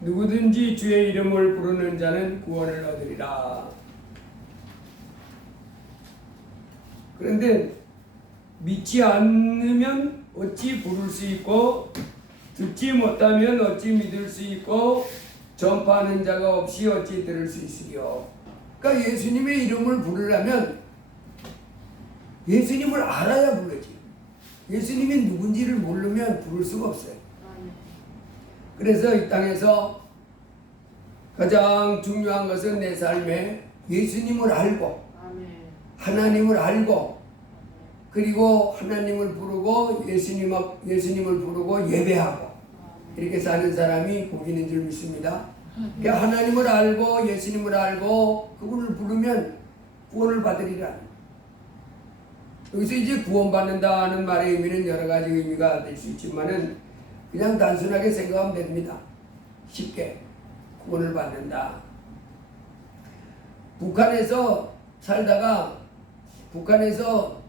누구든지 주의 이름을 부르는 자는 구원을 얻으리라. 그런데 믿지 않으면 어찌 부를 수 있고 듣지 못하면 어찌 믿을 수 있고 전파하는 자가 없이 어찌 들을 수 있으리요. 그러니까 예수님의 이름을 부르려면 예수님을 알아야 부르지. 예수님이 누군지를 모르면 부를 수가 없어요. 그래서 이 땅에서 가장 중요한 것은 내 삶에 예수님을 알고 하나님을 알고 그리고 하나님을 부르고 예수님을 부르고 예배하고 이렇게 사는 사람이 복 있는 줄 믿습니다. 그러니까 하나님을 알고 예수님을 알고 그분을 부르면 구원을 받으리라. 여기서 이제 구원받는다 하는 말의 의미는 여러 가지 의미가 될 수 있지만은 그냥 단순하게 생각하면 됩니다. 쉽게 구원을 받는다. 북한에서 살다가 북한에서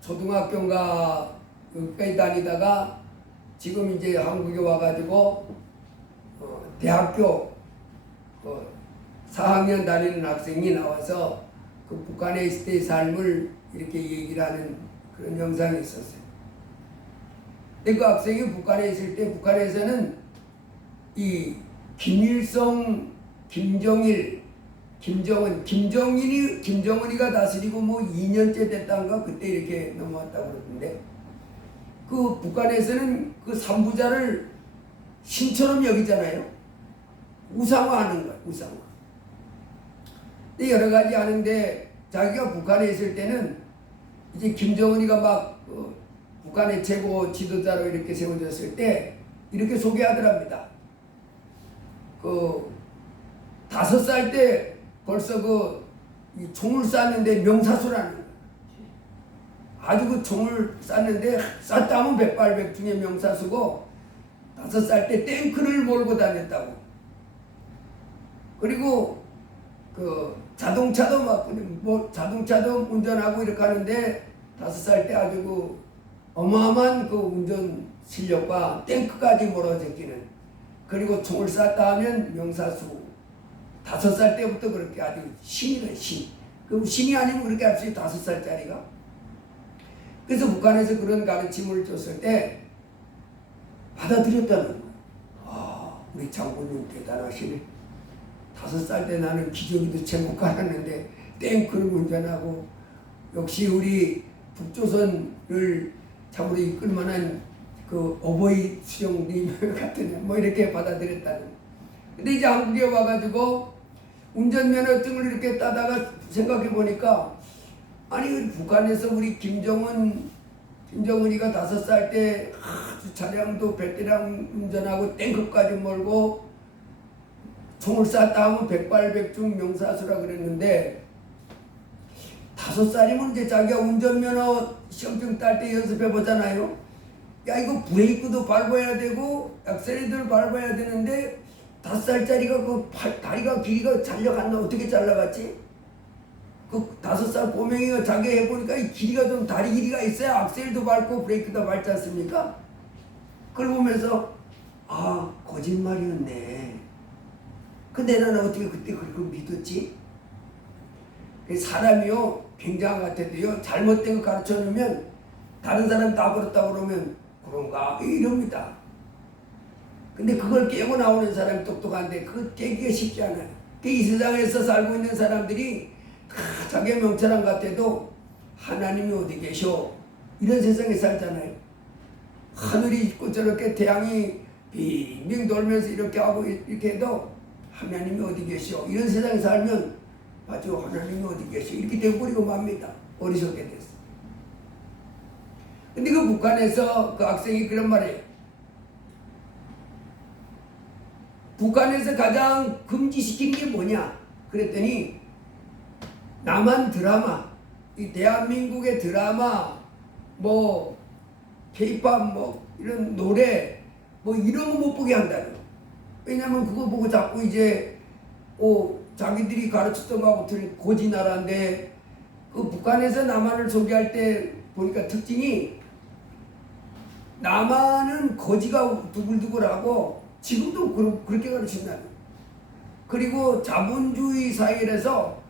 초등학교인가 여기까지 다니다가 지금 이제 한국에 와가지고 대학교 4학년 다니는 학생이 나와서 그 북한에 있을 때의 삶을 이렇게 얘기를 하는 그런 영상이 있었어요. 근데 그 학생이 북한에 있을 때 북한에서는 이 김일성, 김정일, 김정은이가 다스리고 뭐 2년째 됐다는가 그때 이렇게 넘어왔다고 그러던데 그 북한에서는 그 삼부자를 신처럼 여기잖아요. 우상화하는 거예요. 우상화. 근데 여러 가지 하는데 자기가 북한에 있을 때는 이제 김정은이가 막 북한의 최고 지도자로 이렇게 세워졌을 때 이렇게 소개하더랍니다. 5살 때 벌써 이 총을 쐈는데 명사수라는 거예요. 아주 그 총을 쐈는데 쐈다 하면 백발백중의 명사수고 5살 때 탱크를 몰고 다녔다고. 그리고 자동차도 자동차도 운전하고 이렇게 하는데 5살 때 아주 어마어마한 운전 실력과 탱크까지 몰아제끼는 그리고 총을 쐈다 하면 명사수 5살 때부터 그렇게 아주 신이래 신. 그럼 신이 아니면 그렇게 할 수 있어요. 5살짜리가. 그래서 북한에서 그런 가르침을 줬을 때 받아들였다는 거예요. 아, 우리 장군님 대단하시네. 5살 때 나는 기저귀도 채 못 갈았는데 탱크를 운전하고 역시 우리 북조선을 참으로 이끌 만한 어버이 수령님 같은 뭐 이렇게 받아들였다는. 근데 이제 한국에 와가지고 운전면허증을 이렇게 따다가 생각해 보니까 아니 북한에서 우리 김정은이가 5살 때 아주 차량도 베테랑 운전하고 탱크까지 몰고 총을 쐈다 하면 백발백중 명사수라 그랬는데 5살이면 이제 자기가 운전면허 시험증 딸 때 연습해 보잖아요. 야 이거 브레이크도 밟아야 되고 액셀레이터를 밟아야 되는데 5살짜리가 다리가 길이가 잘려갔나 어떻게 잘라갔지? 5살 꼬맹이가 자기 해보니까 이 길이가 좀 다리 길이가 있어야 악셀도 밟고 브레이크도 밟지 않습니까? 그걸 보면서 아 거짓말이었네. 근데 나는 어떻게 그때 그렇게 믿었지? 사람이요 굉장한 것 같아도요 잘못된 거 가르쳐 놓으면 다른 사람 다 그렇다고 그러면 그런가 이럽니다. 근데 그걸 깨고 나오는 사람이 똑똑한데 그거 깨기가 쉽지 않아요. 이 세상에서 살고 있는 사람들이 자기 명찰한 것 같아도 하나님이 어디 계셔 이런 세상에 살잖아요. 하늘이 있고 저렇게 태양이 빙빙 돌면서 이렇게 하고 이렇게 해도 하나님이 어디 계셔 이런 세상에 살면 맞아 하나님이 어디 계셔 이렇게 되어버리고 맙니다. 어리석게 됐어. 근데 그 북한에서 그 학생이 그런 말이에요. 북한에서 가장 금지시키는 게 뭐냐 그랬더니 남한 드라마 이 대한민국의 드라마 뭐 K-팝 뭐 이런 노래 뭐 이런 거 못 보게 한다는 거예요. 왜냐면 그거 보고 자꾸 이제 자기들이 가르쳤던 거하고 틀린 고지 나라인데 그 북한에서 남한을 소개할 때 보니까 특징이 남한은 거지가 두글두글하고 지금도 그렇게 가르친다는. 그리고 자본주의 사회에서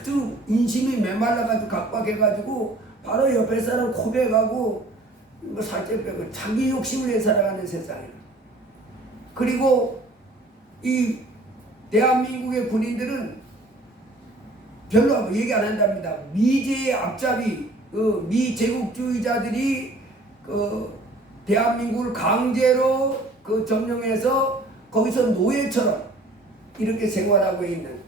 아주 인심이 메말라가지고 각박해가지고 바로 옆에 사람 코백하고 뭐 살짝 빼고 자기 욕심을 내 살아가는 세상이에요. 그리고 이 대한민국의 군인들은 별로 얘기 안 한답니다. 미제의 앞잡이, 미제국주의자들이 대한민국을 강제로 점령해서 거기서 노예처럼 이렇게 생활하고 있는.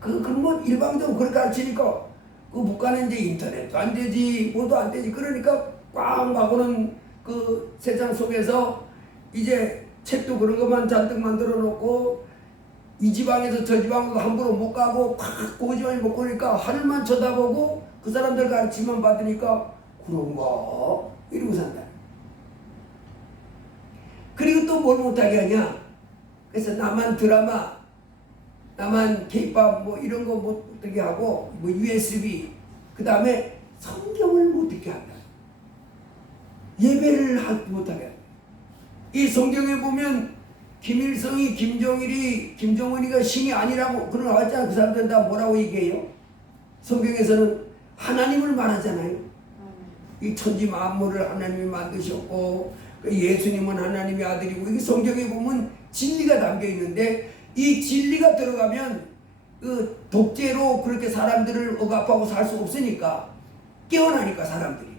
그건 뭐 일방적으로 그렇게 가르치니까 북한은 이제 인터넷도 안 되지, 뭐도 안 되지. 그러니까 꽉 막고는 그 세상 속에서 이제 책도 그런 것만 잔뜩 만들어 놓고 이 지방에서 저 지방으로 함부로 못 가고 그 지방에 못 가니까 하늘만 쳐다보고 그 사람들 가르치만 받으니까 그런가 이러고 산다. 그리고 또 뭘 못하게 하냐. 그래서 나만 드라마, 나만 케이팝 뭐 이런 거 못 듣게 하고 뭐 USB, 그 다음에 성경을 못 듣게 한다. 예배를 못하게 한다. 이 성경에 보면 김일성이, 김정일이, 김정은이가 신이 아니라고 그런 거 나왔잖아. 그 사람들은 다 뭐라고 얘기해요? 성경에서는 하나님을 말하잖아요. 이 천지 만물을 하나님이 만드셨고 예수님은 하나님의 아들이고, 이게 성경에 보면 진리가 담겨 있는데 이 진리가 들어가면 그 독재로 그렇게 사람들을 억압하고 살 수 없으니까 깨어나니까 사람들이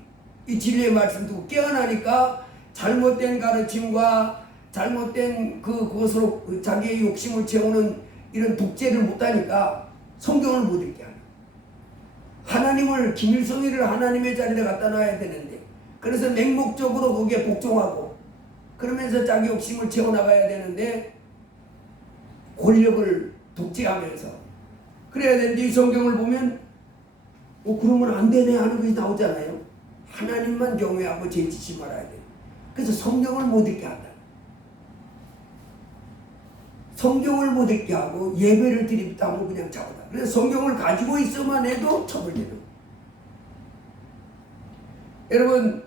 이 진리의 말씀 듣고 깨어나니까 잘못된 가르침과 잘못된 그것으로 자기의 욕심을 채우는 이런 독재를 못하니까 성경을 못 읽게 하는. 하나님을, 김일성이를 하나님의 자리에 갖다 놔야 되는데 그래서 맹목적으로 거기에 복종하고 그러면서 자기 욕심을 채워나가야 되는데 권력을 독재하면서 그래야 되는데 이 성경을 보면 그러면 안 되네 하는 것이 나오잖아요. 하나님만 경외하고 죄짓지 말아야 돼. 그래서 성경을 못 읽게 한다. 성경을 못 읽게 하고 예배를 드립다 하면 그냥 잡아다. 그래서 성경을 가지고 있어만 해도 처벌되는. 여러분,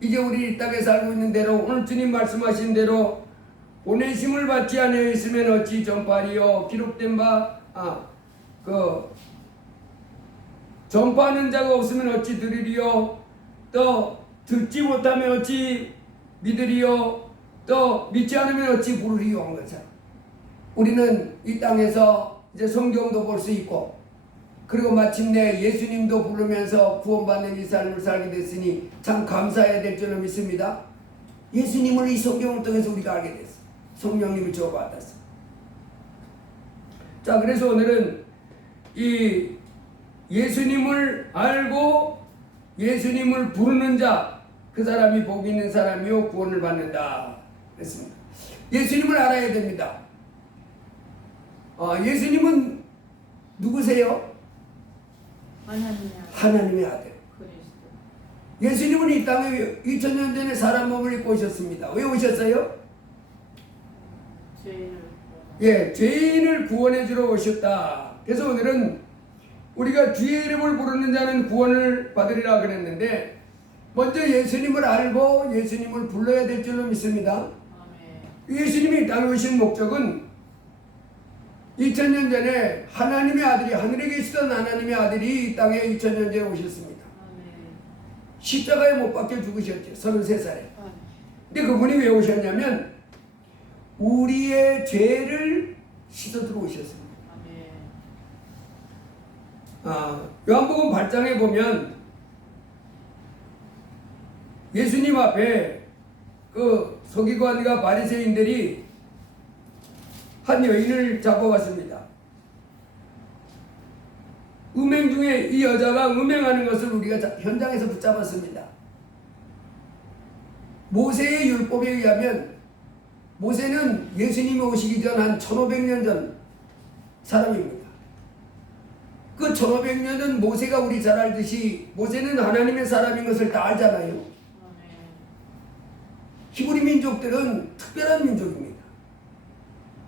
이제 우리 이 땅에 살고 있는 대로 오늘 주님 말씀하신 대로 보내심을 받지 않아 있으면 어찌 전파하리요. 기록된 바 전파하는 자가 없으면 어찌 들으리요. 또 듣지 못하면 어찌 믿으리요. 또 믿지 않으면 어찌 부르리요 한 것처럼 우리는 이 땅에서 이제 성경도 볼 수 있고 그리고 마침내 예수님도 부르면서 구원받는 이 삶을 살게 됐으니 참 감사해야 될 줄로 믿습니다. 예수님을 이 성경을 통해서 우리가 알게 됐어요. 성령님을 주어받았어요. 자, 그래서 오늘은 이 예수님을 알고 예수님을 부르는 자, 그 사람이 복 있는 사람이요 구원을 받는다 그랬습니다. 예수님을 알아야 됩니다. 예수님은 누구세요? 하나님의 아들. 예수님은 이 땅에 2000년 전에 사람 몸을 입고 오셨습니다. 왜 오셨어요? 죄인을 구원해 주러 오셨다. 그래서 오늘은 우리가 주의 이름을 부르는 자는 구원을 받으리라 그랬는데 먼저 예수님을 알고 예수님을 불러야 될 줄로 믿습니다. 예수님이 이 땅에 오신 목적은 2000년 전에 하나님의 아들이, 하늘에 계시던 하나님의 아들이 이 땅에 2000년 전에 오셨습니다. 십자가에 못 박혀 죽으셨죠. 33살에. 근데 그분이 왜 오셨냐면 우리의 죄를 씻어주러 오셨습니다. 요한복음 8장에 보면 예수님 앞에 그 서기관과 바리새인들이 한 여인을 잡아왔습니다. 음행 중에 이 여자가 음행하는 것을 우리가 현장에서 붙잡았습니다. 모세의 율법에 의하면 모세는 예수님이 오시기 전 한 1500년 전 사람입니다. 그 1500년은 모세가 우리 잘 알듯이 모세는 하나님의 사람인 것을 다 알잖아요. 히브리 민족들은 특별한 민족입니다.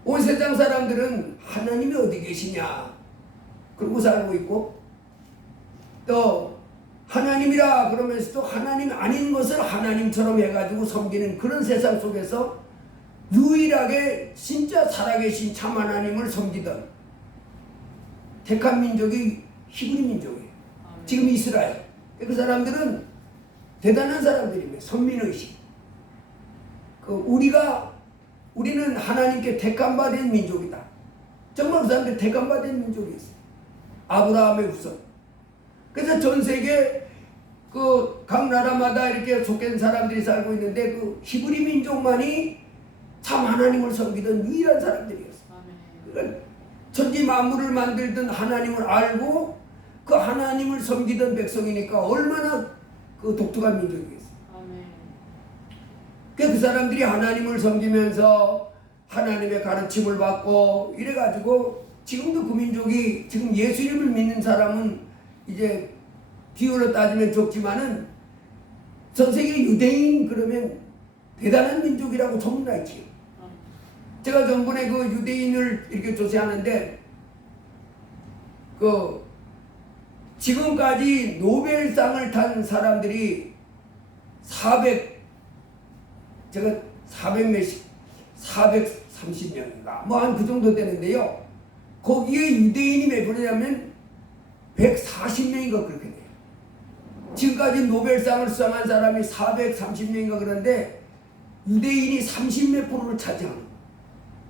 온 세상 사람들은 하나님이 어디 계시냐 그러고 살고 있고 또 하나님이라 그러면서도 하나님 아닌 것을 하나님처럼 해가지고 섬기는 그런 세상 속에서 유일하게 진짜 살아계신 참 하나님을 섬기던 택한 민족이 히브리 민족이에요. 지금 이스라엘. 그 사람들은 대단한 사람들입니다. 선민의식. 우리는 하나님께 택한 바 된 민족이다. 정말 그 사람들 택한 바 된 민족이었어요. 아브라함의 후손. 그래서 전 세계 각 나라마다 이렇게 속한 사람들이 살고 있는데 그 히브리 민족만이 참 하나님을 섬기던 유일한 사람들이었어요. 그러니까 천지 만물을 만들던 하나님을 알고 그 하나님을 섬기던 백성이니까 얼마나 독특한 민족이겠어요. 그 사람들이 하나님을 섬기면서 하나님의 가르침을 받고 이래가지고 지금도 그 민족이 지금 예수님을 믿는 사람은 이제 비율로 따지면 적지만은 전 세계 유대인 그러면 대단한 민족이라고 소문나 있지요. 제가 전번에 그 유대인을 이렇게 조사하는데 지금까지 노벨상을 탄 사람들이 430명인가 뭐 한 그 정도 되는데요. 거기에 유대인이 몇 분이냐면 140명인가 그렇게 돼요. 지금까지 노벨상을 수상한 사람이 430명인가 그런데 유대인이 30몇 프로를 차지하는 거예요.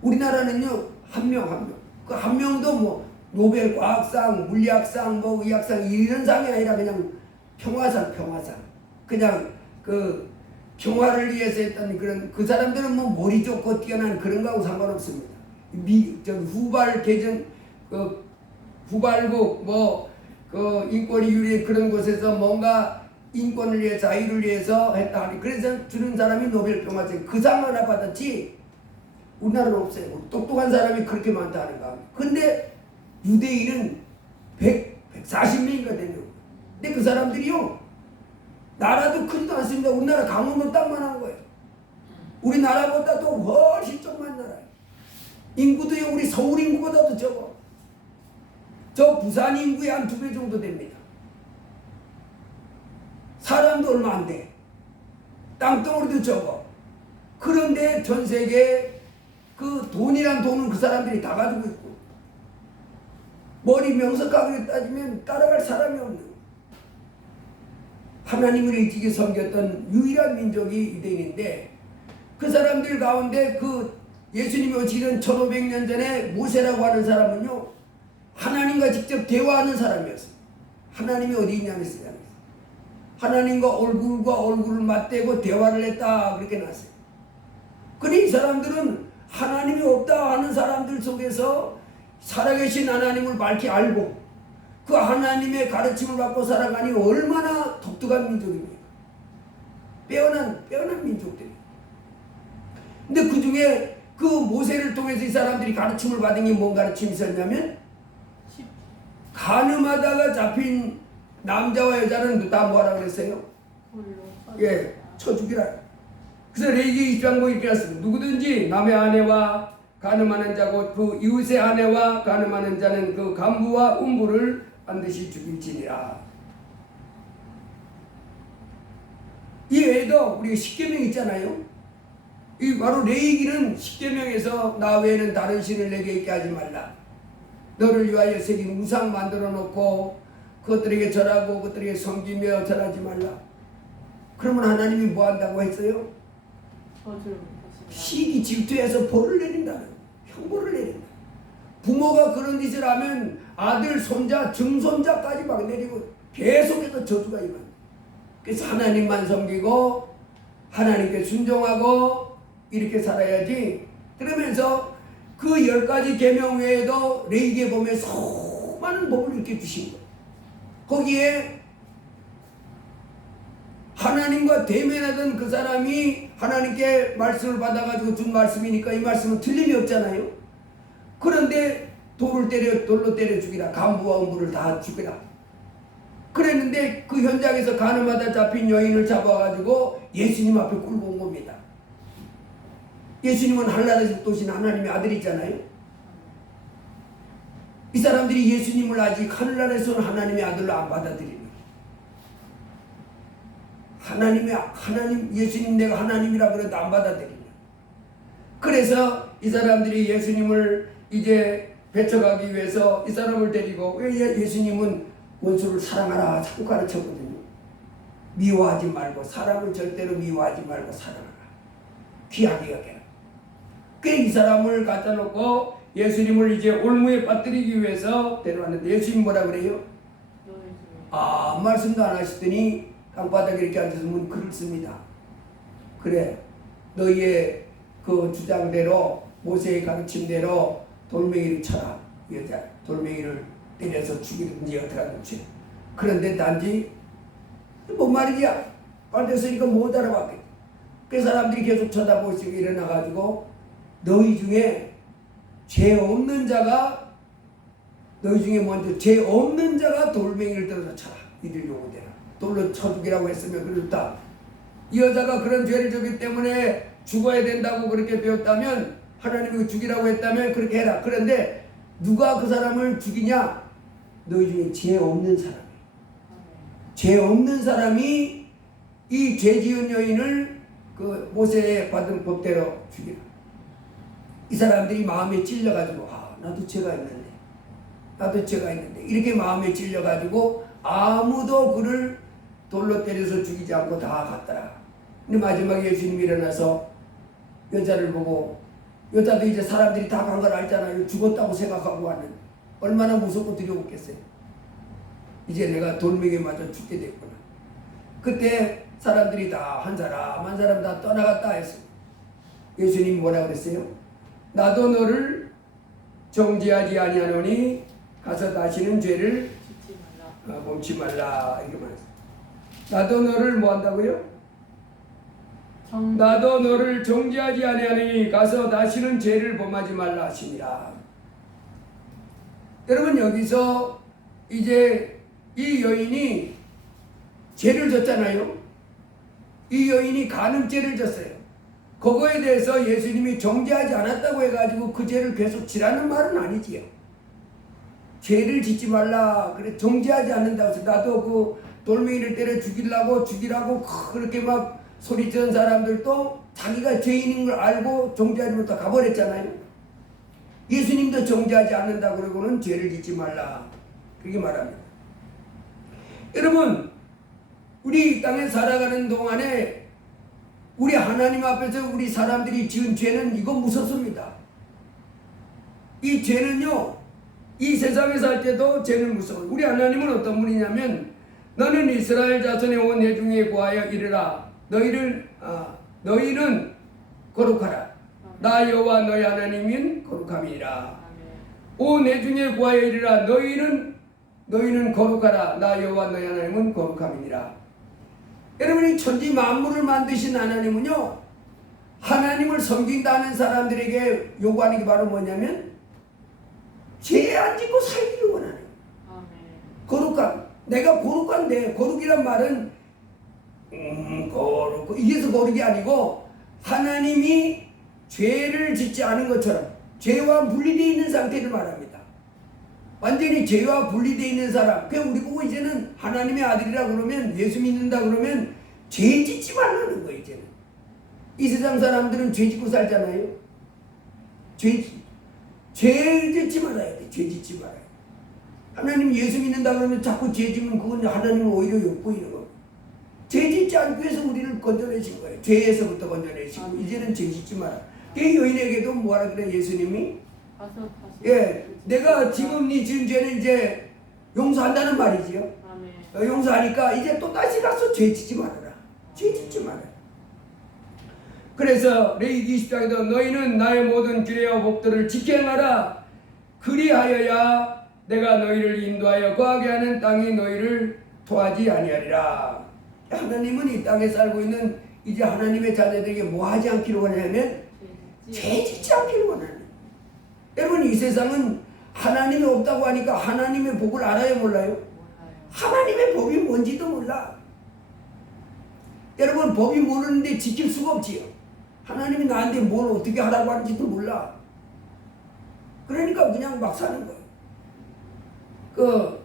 우리나라는요 한 명. 그 한 명도 뭐 노벨 과학상, 물리학상, 뭐 의학상 이런 상이 아니라 그냥 평화상. 그냥 그 평화를 위해서 했던 그런 그 사람들은 뭐 머리 좋고 뛰어난 그런 거하고 상관없습니다. 후발 개정 후발국 인권이 유리한 그런 곳에서 뭔가 인권을 위해서 자유를 위해서 했다 하니 그래서 주는 사람이 노벨 평화상 그 상 하나 받았지 우리나라는 없어요. 똑똑한 사람이 그렇게 많다는가. 근데 유대인은 140명인가 되네요. 근데 그 사람들이요 나라도 크지도 않습니다. 우리나라 강원도 땅만 한 거예요. 우리나라보다도 훨씬 조그만 나라예요. 인구도요 우리 서울 인구보다도 적어. 저 부산 인구의 한 2배 정도 됩니다. 사람도 얼마 안 돼. 땅덩어리도 적어. 그런데 전 세계에 그 돈이란 돈은 그 사람들이 다 가지고 있고 머리 명석하게 따지면 따라갈 사람이 없는 하나님을 일찍이 섬겼던 유일한 민족이 유대인인데 그 사람들 가운데 그 예수님이 오시던 1500년 전에 모세라고 하는 사람은요 하나님과 직접 대화하는 사람이었어요. 하나님이 어디 있냐는 사람이었어요. 하나님과 얼굴과 얼굴을 맞대고 대화를 했다 그렇게 나왔어요. 그러니 이 사람들은 하나님이 없다 하는 사람들 속에서 살아계신 하나님을 밝히 알고 그 하나님의 가르침을 받고 살아가니 얼마나 독특한 민족입니까? 빼어난 민족들이에요. 근데 그 중에 그 모세를 통해서 이 사람들이 가르침을 받은 게 뭔 가르침이 있었냐면 가늠하다가 잡힌 남자와 여자는 다 뭐라 그랬어요? 쳐 죽이라. 그래서 레위기 20장 이렇게 했습니다. 누구든지 남의 아내와 간음하는 자고 그 이웃의 아내와 간음하는 자는 그 간부와 음부를 반드시 죽일지니라. 이 외에도 우리가 십계명 있잖아요. 이 바로 레위기는 십계명에서 나 외에는 다른 신을 내게 있게 하지 말라. 너를 위하여 새긴 우상 만들어 놓고 그것들에게 절하고 그것들에게 섬기며 절하지 말라. 그러면 하나님이 뭐 한다고 했어요? 시기 질투해서 벌을 내린다는 형벌을 내린다. 부모가 그런 짓을 하면 아들, 손자, 증손자까지 막 내리고 계속해서 저주가 임한다. 그래서 하나님만 섬기고 하나님께 순종하고 이렇게 살아야지. 그러면서 그 10가지 계명 외에도 레위기에 보면 수많은 법을 이렇게 주신 거예요. 거기에 하나님과 대면하던 그 사람이 하나님께 말씀을 받아가지고 준 말씀이니까 이 말씀은 틀림이 없잖아요. 그런데 돌로 때려 죽이라. 간부와 음부를 다 죽이라. 그랬는데 그 현장에서 가늠하다 잡힌 여인을 잡아가지고 예수님 앞에 끌고 온 겁니다. 예수님은 하늘나라에서 오신 하나님의 아들이잖아요. 이 사람들이 예수님을 아직 하늘나라에서는 하나님의 아들로 안 받아들이는 예수님 내가 하나님이라 그래도 안 받아들이냐. 그래서 이 사람들이 예수님을 이제 배척하기 위해서 이 사람을 데리고, 왜 예수님은 원수를 사랑하라 자꾸 가르쳤거든요. 미워하지 말고, 사람을 절대로 미워하지 말고 사랑하라. 귀하게 여겨라. 그래 이 사람을 갖다 놓고 예수님을 이제 올무에 빠뜨리기 위해서 데려왔는데 예수님 뭐라 그래요? 말씀도 안 하시더니 땅바닥에 이렇게 앉아서 글을 씁니다. 그래, 너희의 그 주장대로, 모세의 가르침대로 돌멩이를 쳐라. 여자 돌멩이를 때려서 죽이든지 어떻게 하든지. 그런데 단지 뭔 말이야? 앉았으니까 못 알아봤겠다. 그 사람들이 계속 쳐다보고 일어나가지고 너희 중에 죄 없는 자가, 너희 중에 먼저 죄 없는 자가 돌멩이를 들어서 쳐라. 이들 요구대로 돌로 쳐 죽이라고 했으면 그렇다. 이 여자가 그런 죄를 졌기 때문에 죽어야 된다고 그렇게 배웠다면, 하나님이 죽이라고 했다면 그렇게 해라. 그런데 누가 그 사람을 죽이냐? 너희 중에 죄 없는 사람이. 죄 없는 사람이 이 죄 지은 여인을 그 모세의 받은 법대로 죽이라. 이 사람들이 마음에 찔려가지고, 나도 죄가 있는데 이렇게 마음에 찔려가지고 아무도 그를 돌로 때려서 죽이지 않고 다 갔더라. 근데 마지막에 예수님이 일어나서 여자를 보고, 여자도 이제 사람들이 다 간 걸 알잖아요. 죽었다고 생각하고 왔는데 얼마나 무섭고 두려웠겠어요. 이제 내가 돌멩이에 맞아 죽게 됐구나. 그때 사람들이 다 한 사람 다 떠나갔다 했어요. 예수님이 뭐라고 그랬어요? 나도 너를 정죄하지 아니하노니 가서 다시는 죄를 범치 말라. 이렇게 말했어요. 나도 너를 뭐 한다고요? 나도 너를 정죄하지 아니하노니 가서 다시는 죄를 범하지 말라 하시니라. 여러분, 여기서 이제 이 여인이 죄를 졌잖아요. 이 여인이 간음죄를 졌어요. 그거에 대해서 예수님이 정죄하지 않았다고 해가지고 그 죄를 계속 지라는 말은 아니지요. 죄를 짓지 말라. 그래, 정죄하지 않는다고 해서 나도 그 돌멩이를 때려 죽이라고 그렇게 막 소리치는 사람들도 자기가 죄인인 걸 알고 정죄하지 못하고 가버렸잖아요. 예수님도 정죄하지 않는다고 그러고는 죄를 짓지 말라. 그렇게 말합니다. 여러분, 우리 이 땅에 살아가는 동안에 우리 하나님 앞에서 우리 사람들이 지은 죄는 이거 무섭습니다. 이 죄는요, 이 세상에 살 때도 죄는 무서워요. 우리 하나님은 어떤 분이냐면, 너는 이스라엘 자손의 온 회중에 구하여 이르라. 너희는 거룩하라. 나 여호와 너희 하나님인 거룩함이니라. 온 회중에 구하여 이르라. 너희는 거룩하라. 나 여호와 너희 하나님은 거룩함이니라. 여러분이 천지 만물을 만드신 하나님은요, 하나님을 섬긴다는 사람들에게 요구하는 게 바로 뭐냐면 죄 안 짓고 살기를 원하는 거룩함. 내가 거룩한데, 거룩이란 말은 이게서 거룩이 아니고 하나님이 죄를 짓지 않은 것처럼 죄와 분리되어 있는 상태를 말합니다. 완전히 죄와 분리되어 있는 사람. 그냥 우리 보고 이제는 하나님의 아들이라 그러면, 예수 믿는다 그러면 죄 짓지 말라는 거예요. 이제는 이 세상 사람들은 죄 짓고 살잖아요. 죄 짓지 말아야 돼. 죄 짓지 말아야 돼. 하나님 예수 믿는다 그러면 자꾸 죄 짓면 그건 하나님을 오히려 욕보이는 거예요. 죄 짓지 않기 위해서 우리를 건져내신 거예요. 죄에서부터 건져내시고 이제는 죄 짓지 마라. 그 여인에게도 뭐라 그래 예수님이? 내가 지금 네 지은 죄는 이제 용서한다는 말이지요. 용서하니까 이제 또 다시 가서 죄 짓지 말아라. 죄 짓지 말아라. 그래서 레위기 20장에도 너희는 나의 모든 규례와 법도를 지켜 행하라. 그리하여야 내가 너희를 인도하여 거하게 하는 땅이 너희를 토하지 아니하리라. 하나님은 이 땅에 살고 있는 이제 하나님의 자녀들에게 뭐 하지 않기를 원하냐면 죄 짓지 않기를 원하는. 여러분, 이 세상은 하나님이 없다고 하니까 하나님의 법을 알아요, 몰라요? 하나님의 법이 뭔지도 몰라. 여러분, 법이 모르는데 지킬 수가 없지요. 하나님이 나한테 뭘 어떻게 하라고 하는지도 몰라. 그러니까 그냥 막 사는 거예요.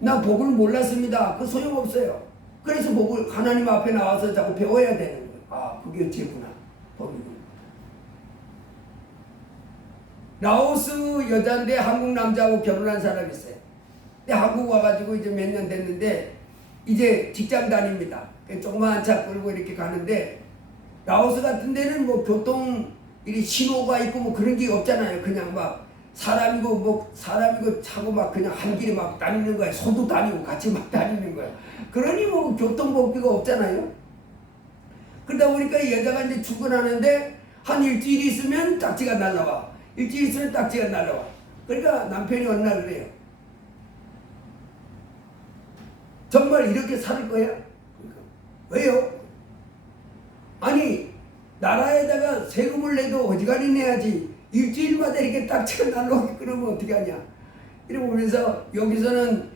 나 법을 몰랐습니다. 그 소용없어요. 그래서 법을 하나님 앞에 나와서 자꾸 배워야 되는 거예요. 아, 그게 죄구나. 법이군. 라오스 여자인데 한국 남자하고 결혼한 사람이 있어요. 근데 한국 와가지고 이제 몇 년 됐는데 이제 직장 다닙니다. 조그마한 차 끌고 이렇게 가는데 라오스 같은 데는 뭐 교통 이 신호가 있고 뭐 그런 게 없잖아요. 그냥 막 사람이고 차고 막 그냥 한 길에 막 다니는 거야. 소도 다니고 같이 막 다니는 거야. 그러니 뭐 교통법규가 없잖아요. 그러다 보니까 이 여자가 이제 출근하는데 한 일주일 있으면 딱지가 날라와. 일주일 있으면 딱지가 날라와. 그러니까 남편이 어느 날 그래요. 정말 이렇게 살 거야? 그러니까, 왜요? 아니 나라에다가 세금을 내도 어지간히 내야지 일주일마다 이렇게 딱지가 날라오게 그러면 어떻게 하냐. 이러면서 여기서는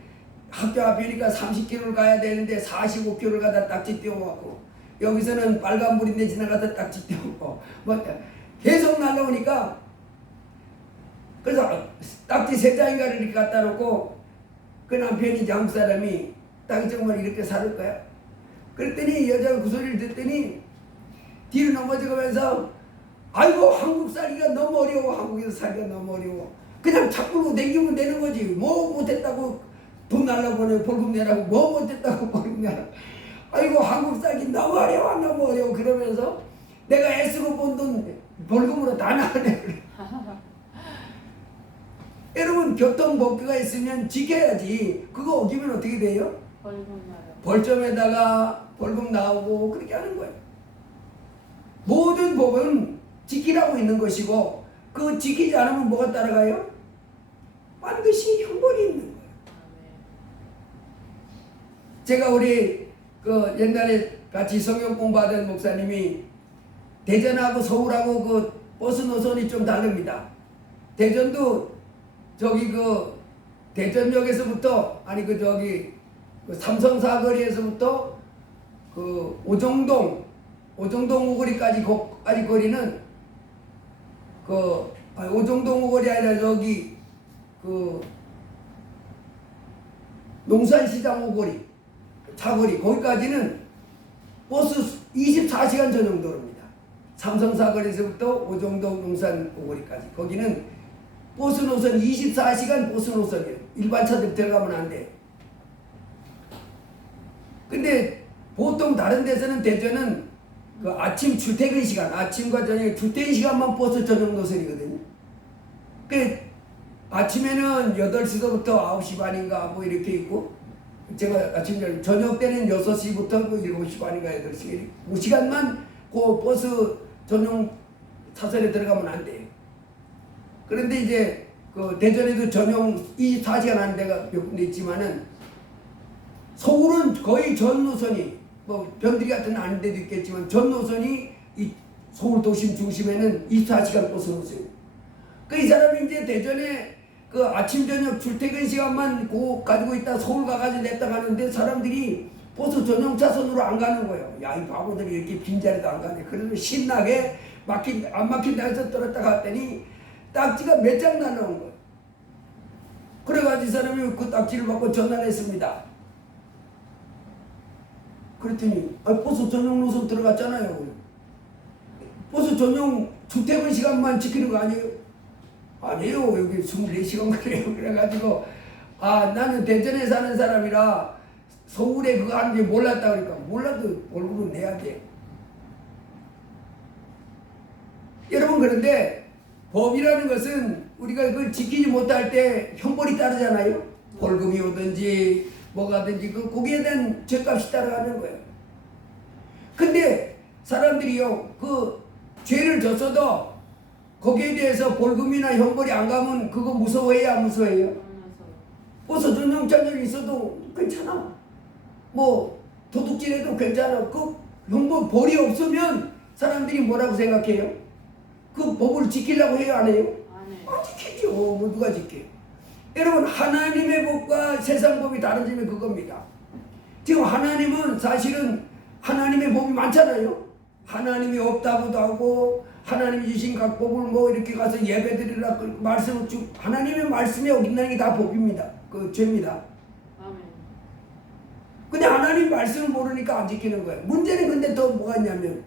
학교 앞이니까 30km를 가야 되는데 45km를 가다 딱지 띄워갖고 여기서는 빨간불인데 지나가다 딱지 띄우고 뭐 계속 날라오니까 그래서 딱지 3장인가를 이렇게 갖다 놓고 그 남편이 한국 사람이 딱이 정말 이렇게 살 거야? 그랬더니 여자가 그 소리를 듣더니 뒤로 넘어져가면서 아이고 한국 살기가 너무 어려워. 한국에서 살기가 너무 어려워. 그냥 자꾸 댕기면 되는 거지. 뭐 못했다고 돈 달라고 보내 벌금 내라고 뭐 못했다고 벌금 내라고. 아이고 한국 살기 너무 어려워 너무 어려워. 그러면서 내가 애쓰고 번 돈 벌금으로 다 나가네 그래. 여러분 교통법규가 있으면 지켜야지. 그거 어기면 어떻게 돼요? 벌금 나요. 벌점에다가 벌금 나오고 그렇게 하는 거예요. 모든 법은 지키라고 있는 것이고 그 지키지 않으면 뭐가 따라가요? 반드시 형벌이 있는 거예요. 제가 우리 그 옛날에 같이 성경 공부하던 목사님이 대전하고 서울하고 그 버스 노선이 좀 다릅니다. 대전도 저기 그 대전역에서부터 아니 그 저기 그 삼성 사거리에서부터 그 오정동 오거리까지 거리는 그 오정동 오거리 아니라 저기 그 농산시장 오거리 차거리 거기까지는 버스 24시간 전용 도로입니다. 삼성 사거리에서부터 오정동 농산 오거리까지 거기는 버스 노선 24시간 버스 노선이에요. 일반 차들 들어가면 안 돼. 근데 보통 다른 데서는 대전은 그 아침 출퇴근 시간, 아침과 저녁 출퇴근 시간만 버스 전용 노선이거든요. 그 아침에는 8시부터 9시 반인가 뭐 이렇게 있고 제가 아침 저녁 때는 6시부터 뭐 7시 반인가 8시 5시간만 그 버스 전용 차선에 들어가면 안 돼요. 그런데 이제 그 대전에도 전용 24시간 하는 데가 몇 군데 있지만은 서울은 거의 전 노선이 뭐 변두리 같은 아닌 데도 있겠지만 전 노선이 이 서울 도심 중심에는 24시간 버스 노선이에요. 그 이 사람이 이제 대전에 그 아침 저녁 출퇴근 시간만 가지고 있다 서울 가가지고 냈다 가는데 사람들이 버스 전용 차선으로 안 가는 거예요. 야, 이 바보들이 이렇게 빈자리도 안 가네. 그래서 신나게 안 막힌다 해서 떨었다 갔더니 딱지가 몇 장 날라온 거예요. 그래가지고 이 사람이 그 딱지를 받고 전화를 했습니다. 그랬더니 버스 전용 노선 들어갔잖아요. 버스 전용 출퇴근 시간만 지키는 거 아니에요? 아니에요. 여기 24시간 그래요. 그래가지고 나는 대전에 사는 사람이라 서울에 그거 하는지 몰랐다 그러니까 몰라도 월급은 내야 돼. 여러분 그런데 법이라는 것은 우리가 그걸 지키지 못할 때 형벌이 따르잖아요. 벌금이 오든지 뭐가든지 거기에 대한 죄값이 따라가는 거예요. 근데 사람들이요 그 죄를 졌어도 거기에 대해서 벌금이나 형벌이 안 가면 그거 무서워해요 안 무서워해요? 버스 전용 차량이 있어도 괜찮아. 뭐 도둑질해도 괜찮아. 그 형벌 벌이 없으면 사람들이 뭐라고 생각해요? 그 법을 지키려고 해요 안 해요? 안 지키죠. 뭐 누가 지켜요? 여러분 하나님의 법과 세상 법이 다른 점이 그겁니다. 지금 하나님은 사실은 하나님의 법이 많잖아요. 하나님이 없다고도 하고 하나님이 주신 각 법을 뭐 이렇게 가서 예배드리라 그 말씀을 쭉 하나님의 말씀에 어긋나는 게 다 법입니다. 그 죄입니다. 아멘. 근데 하나님 말씀을 모르니까 안 지키는 거예요. 문제는 근데 더 뭐가 있냐면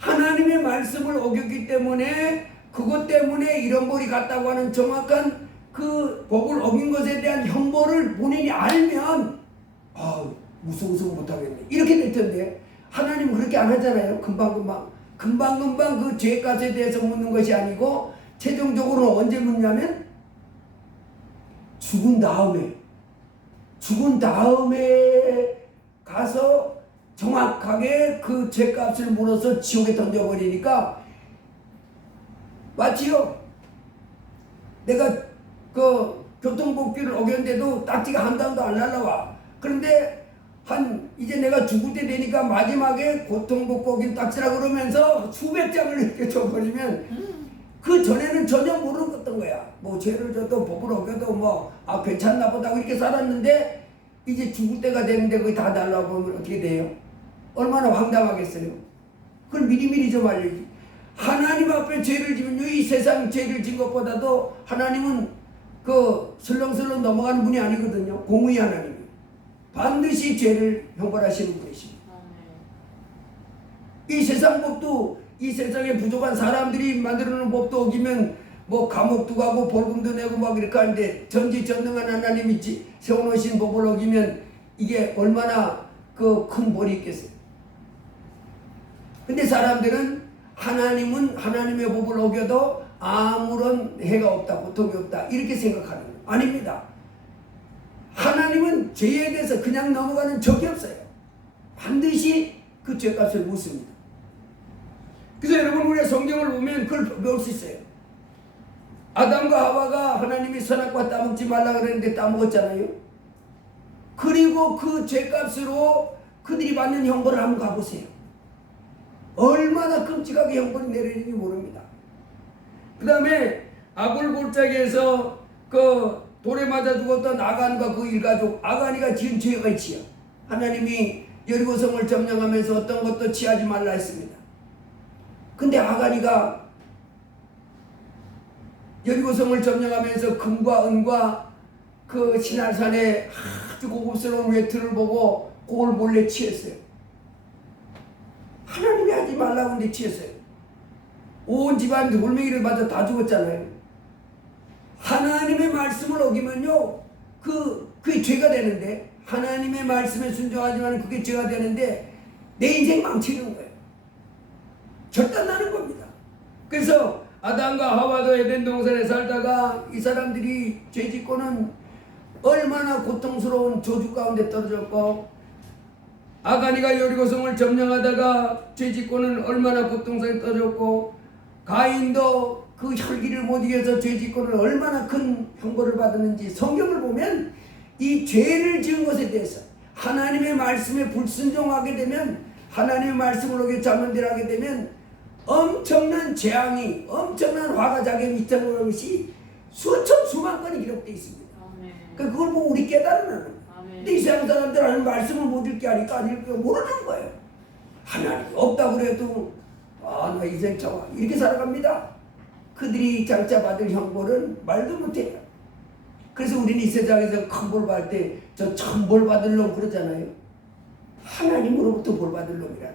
하나님의 말씀을 어겼기 때문에 그것 때문에 이런 벌이 갔다고 하는 정확한 그 법을 어긴 것에 대한 형벌을 본인이 알면 무서워서 못하겠네 이렇게 될 텐데, 하나님은 그렇게 안 하잖아요. 금방금방 그 죄값에 대해서 묻는 것이 아니고 최종적으로 언제 묻냐면 죽은 다음에 가서 정확하게 그 죄값을 물어서 지옥에 던져버리니까, 마치요 내가 그 교통법규를 어겼는데도 딱지가 한 단도 안 날라와. 그런데 이제 내가 죽을 때 되니까 마지막에 교통법규 어긴 딱지라 그러면서 수백 장을 이렇게 줘버리면 그 전에는 전혀 모르겠던 거야. 뭐 죄를 져도 법을 어겨도 괜찮나 보다 이렇게 살았는데, 이제 죽을 때가 되는데 그게 다 날라오면 어떻게 돼요? 얼마나 황당하겠어요. 그걸 미리미리 좀 알려지. 하나님 앞에 죄를 지면요, 이 세상 죄를 진 것보다도 하나님은 그 슬렁슬렁 넘어가는 분이 아니거든요. 공의 하나님. 반드시 죄를 형벌하시는 분이십니다. 이 세상 법도, 이 세상에 부족한 사람들이 만들어놓은 법도 어기면 감옥도 가고 벌금도 내고 이렇게 하는데, 전지전능한 하나님이 세워놓으신 법을 어기면 이게 얼마나 그 큰 벌이 있겠어요. 근데 사람들은 하나님은 하나님의 법을 어겨도 아무런 해가 없다, 고통이 없다 이렇게 생각하는 거예요. 아닙니다. 하나님은 죄에 대해서 그냥 넘어가는 적이 없어요. 반드시 그 죄값을 묻습니다. 그래서 여러분, 우리가 성경을 보면 그걸 배울 수 있어요. 아담과 하와가 하나님이 선악과 따먹지 말라 그랬는데 따먹었잖아요. 그리고 그 죄값으로 그들이 받는 형벌을 한번 가보세요. 얼마나 끔찍하게 형벌이 내리는지 모릅니다. 그 다음에 아굴 골짜기에서 그 돌에 맞아 죽었던 아간과 그 일가족, 아간이가 지은 죄가 있지요. 하나님이 여리고성을 점령하면서 어떤 것도 취하지 말라 했습니다. 근데 아간이가 여리고성을 점령하면서 금과 은과 그 시날산에 아주 고급스러운 외투를 보고 그걸 몰래 취했어요. 하나님이 하지 말라고 했는데 취했어요. 온 집안 돌멩이를 맞아 다 죽었잖아요. 하나님의 말씀을 어기면요, 그게 죄가 되는데, 하나님의 말씀에 순종하지만 그게 죄가 되는데 내 인생 망치는 거예요. 절단나는 겁니다. 그래서 아담과 하와도 에덴 동산에 살다가 이 사람들이 죄짓고는 얼마나 고통스러운 저주 가운데 떨어졌고, 아간이가 여리고성을 점령하다가 죄짓고는 얼마나 고통스럽게 떨어졌고, 가인도 그 혈기를 못 이겨서 죄짓고는 얼마나 큰 형벌을 받았는지, 성경을 보면 이 죄를 지은 것에 대해서 하나님의 말씀에 불순종하게 되면, 하나님의 말씀을 어겨 자문대로하게 되면 엄청난 재앙이, 엄청난 화가 자기에게 있다는 것이 수천 수만 건이 기록되어 있습니다. 그러니까 그걸 보고 우리 깨달으면, 근데 이 세상 사람들 하는 말씀을 못 읽게 하니까 안 읽게 모르는 거예요. 하나님 없다 그래도 나 인생 좋아 이렇게 살아갑니다. 그들이 장차 받을 형벌은 말도 못해요. 그래서 우리는 이 세상에서 큰 벌 받을 때 저 천 벌 받을 놈 그러잖아요. 하나님으로부터 벌 받을 놈이라.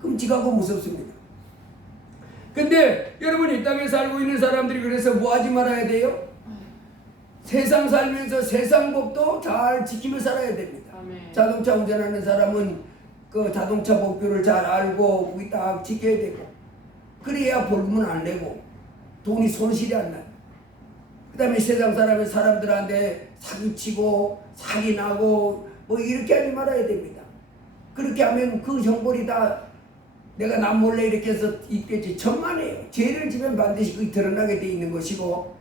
끔찍하고 무섭습니다. 근데 여러분, 이 땅에 살고 있는 사람들이 그래서 뭐 하지 말아야 돼요? 세상 살면서 세상 법도 잘 지키며 살아야 됩니다. 아멘. 자동차 운전하는 사람은 그 자동차 법규를 잘 알고 거기 딱 지켜야 되고, 그래야 벌금은 안 내고 돈이 손실이 안 나요. 그 다음에 세상 사람들한테 사기치고 사기나고 이렇게 하지 말아야 됩니다. 그렇게 하면 그 형벌이 다 내가 남 몰래 이렇게 해서 있겠지. 천만에요. 죄를 지면 반드시 그게 드러나게 돼 있는 것이고,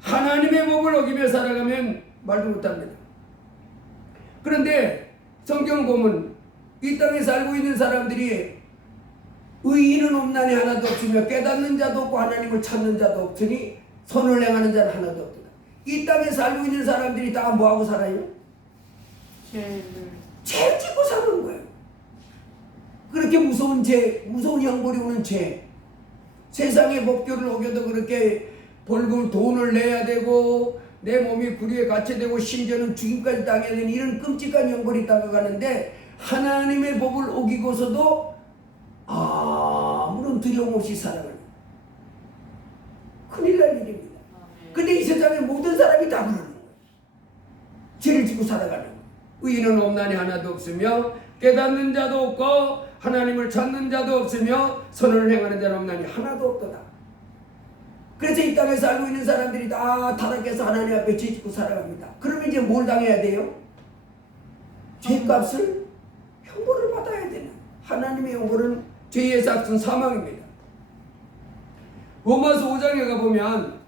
하나님의 법을 어기며 살아가면 말도 못합니다. 그런데 성경 보면 이 땅에 살고 있는 사람들이 의인은 없나니 하나도 없으며 깨닫는 자도 없고 하나님을 찾는 자도 없으니 선을 행하는 자는 하나도 없다. 이 땅에 살고 있는 사람들이 다 뭐하고 살아요? 죄 짓고 사는 거예요. 그렇게 무서운 죄, 무서운 형벌이 오는 죄, 세상의 법규를 어겨도 그렇게 벌금 돈을 내야 되고 내 몸이 구리에 갇혀야 되고 심지어는 죽임까지 당해야 되는 이런 끔찍한 형벌이 다가가는데, 하나님의 법을 어기고서도 아무런 두려움 없이 살아가는 큰일 날 일입니다. 근데 이 세상에 모든 사람이 다 그러는 거예요. 죄를 지고 살아가는 거예요. 의인은 없나니 하나도 없으며 깨닫는 자도 없고 하나님을 찾는 자도 없으며 선을 행하는 자는 없나니 하나도 없도다. 그래서 이 땅에 살고 있는 사람들이 다 타락해서 하나님 앞에 죄 짓고 살아갑니다. 그러면 이제 뭘 당해야 돼요? 죄값을 형벌을 받아야 되는, 하나님의 형벌은 죄의 삭은 사망입니다. 로마서 5장에 가보면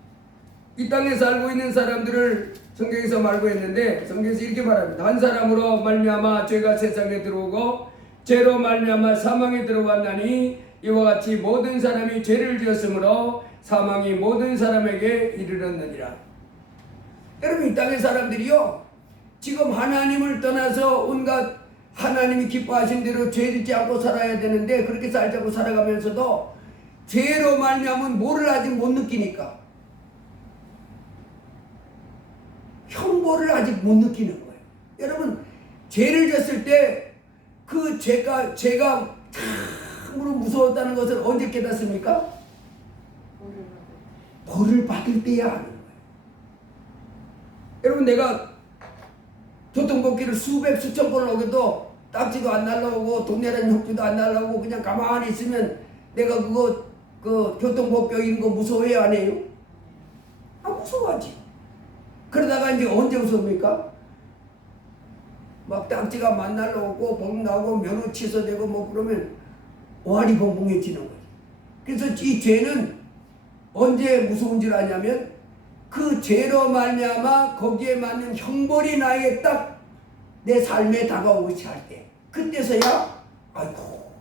이 땅에 살고 있는 사람들을 성경에서 말고 했는데, 성경에서 이렇게 말합니다. 한 사람으로 말미암아 죄가 세상에 들어오고 죄로 말미암아 사망에 들어왔나니 이와 같이 모든 사람이 죄를 지었으므로 사망이 모든 사람에게 이르렀느니라. 여러분, 이 땅의 사람들이요, 지금 하나님을 떠나서 온갖 하나님이 기뻐하신 대로 죄 짓지 않고 살아야 되는데, 그렇게 살자고 살아가면서도 죄로 말미암은 뭐를 아직 못 느끼니까 형벌을 아직 못 느끼는 거예요. 여러분, 죄를 졌을 때 그 죄가 참으로 무서웠다는 것을 언제 깨닫습니까? 벌을 받을 때야 하는 거예요. 여러분, 내가 교통법규를 수백 수천 번을 어겨도 딱지도 안 날라오고 동네라는 혁주도 안 날라오고 그냥 가만히 있으면 내가 그 교통법규 이런 거 무서워해요, 안 해요? 무서워하지. 그러다가 이제 언제 무섭니까? 막 딱지가 만 날라오고 범 나오고 면허 취소되고 뭐 그러면 오한이 벙벙해지는 거지. 그래서 이 죄는 언제 무서운 줄 아냐면 그 죄로 말미암아 거기에 맞는 형벌이 나에게 딱 내 삶에 다가오기 할 때, 그때서야 아이고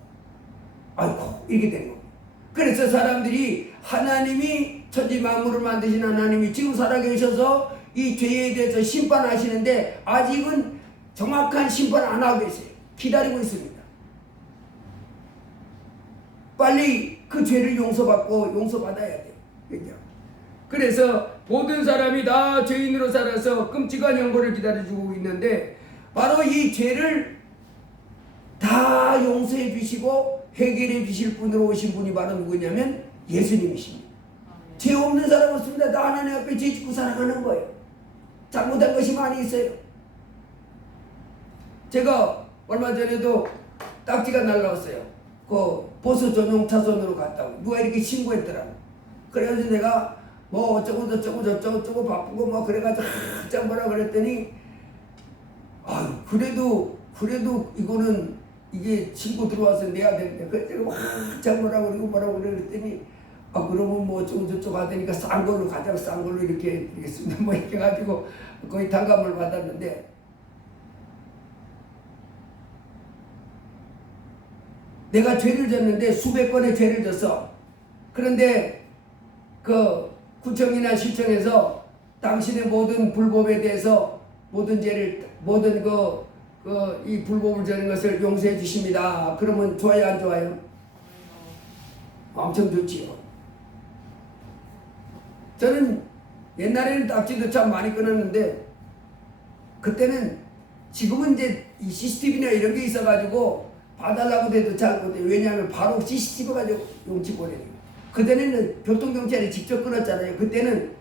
이렇게 되는 겁니다. 그래서 사람들이 하나님이 천지 만물을 만드신 하나님이 지금 살아계셔서 이 죄에 대해서 심판하시는데 아직은 정확한 심판 안 하고 계세요. 기다리고 있습니다. 빨리 그 죄를 용서받아야 돼요. 그죠? 그래서 모든 사람이 다 죄인으로 살아서 끔찍한 형벌을 기다려주고 있는데, 바로 이 죄를 다 용서해 주시고 해결해 주실 분으로 오신 분이 바로 누구냐면 예수님이십니다. 죄 없는 사람 없습니다. 다 하나님 앞에 죄 짓고 살아가는 거예요. 잘못한 것이 많이 있어요. 제가 얼마 전에도 딱지가 날라왔어요. 그 보수 전용 차선으로 갔다고 누가 이렇게 신고했더라고. 그래서 내가 뭐 어쩌고 저쩌고 바쁘고 뭐 그래가지고 한참 뭐라 그랬더니, 그래도 이거는 이게 신고 들어와서 내야 되는데, 그래서 제가 한참 뭐라고 그랬더니, 그러면 뭐 어쩌고 저쩌고 하더니까 싼 걸로 가자고, 싼 걸로 이렇게 드리겠습니다 뭐 이렇게 가지고 거의 탕감을 받았는데, 내가 죄를 졌는데 수백 번의 죄를 졌어. 그런데 그 구청이나 시청에서 당신의 모든 불법에 대해서 모든 죄를 이 불법을 저는 것을 용서해 주십니다. 그러면 좋아요, 안 좋아요? 엄청 좋지요. 저는 옛날에는 딱지도 참 많이 끊었는데, 그때는, 지금은 이제 이 CCTV나 이런 게 있어가지고 봐달라고 해도 잘 못해요. 왜냐하면 바로 CCTV 가지고 용치 보내요. 그때는 교통경찰이 직접 끊었잖아요. 그때는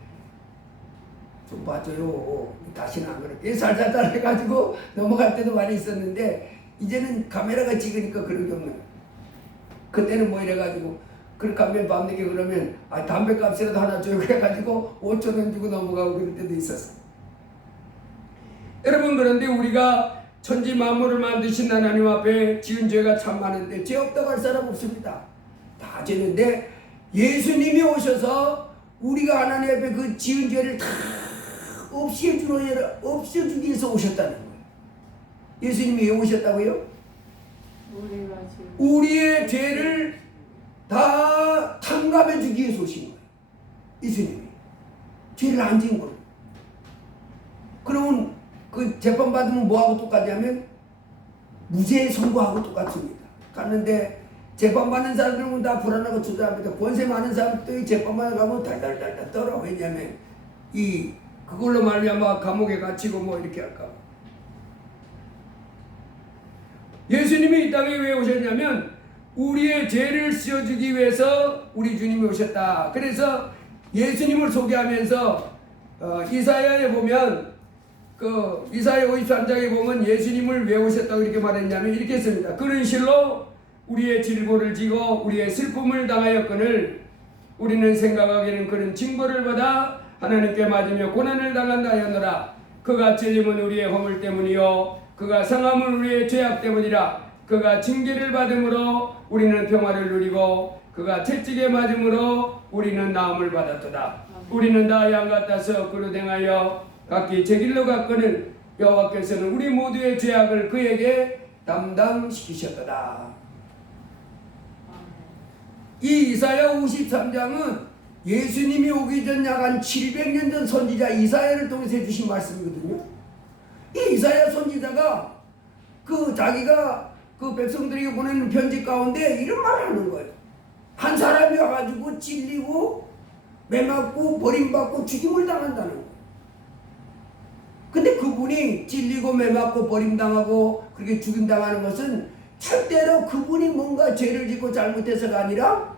좀 봐줘요, 다시는 안 그럴게, 살살살 해가지고 넘어갈 때도 많이 있었는데, 이제는 카메라가 찍으니까 그런 게 없는 거예요. 그때는 뭐 이래가지고 그렇게 하면 밤늦게 그러면 담배값이라도 하나 줘요 그래가지고 5,000원 주고 넘어가고 그럴 때도 있었어요. 여러분, 그런데 우리가 천지 만물을 만드신 하나님 앞에 지은 죄가 참 많은데 죄 없다고 할 사람 없습니다. 다 죄는데 예수님이 오셔서 우리가 하나님 앞에 그 지은 죄를 다 없애주기 위해서 오셨다는 거예요. 예수님이 왜 오셨다고요? 우리의 죄를 다 탕감해주기 위해서 오신 거예요. 예수님이 죄를 안 지은 거예요. 그러면 그 재판받으면 뭐하고 똑같냐면 무죄 선고하고 똑같습니다. 갔는데 재판받는 사람들은 다 불안하고 주저합니다. 권세 많은 사람들이 재판받으러 가면 달달달달 떨어. 왜냐하면 그걸로 말미암아 감옥에 갇히고 뭐 이렇게 할까. 예수님이 이 땅에 왜 오셨냐면 우리의 죄를 씌워주기 위해서 우리 주님이 오셨다. 그래서 예수님을 소개하면서 이사야에 보면 그 이사야 53장에 보면 예수님을 왜 오셨다고 이렇게 말했냐면 이렇게 했습니다. 그는 실로 우리의 질고를 지고 우리의 슬픔을 당하였거늘 우리는 생각하기에는 그는 징벌을 받아 하나님께 맞으며 고난을 당한다 하였노라. 그가 찔림은 우리의 허물 때문이요 그가 상함은 우리의 죄악 때문이라. 그가 징계를 받음으로 우리는 평화를 누리고 그가 채찍에 맞음으로 우리는 나음을 받았도다. 우리는 다 양 같아서 그로 행하여 각기 제 길로 갔거늘 여호와께서는 우리 모두의 죄악을 그에게 담당시키셨도다. 이 이사야 53장은 예수님이 오기 전 약 한 700년 전 선지자 이사야를 통해서 해주신 말씀이거든요. 이 이사야 선지자가 그 자기가 그 백성들에게 보내는 편지 가운데 이런 말을 하는 거예요. 한 사람이 와가지고 찔리고 매맞고 버림받고 죽임을 당한다는 거예요. 근데 그분이 찔리고 매맞고 버림당하고 그렇게 죽임당하는 것은 절대로 그분이 뭔가 죄를 짓고 잘못해서가 아니라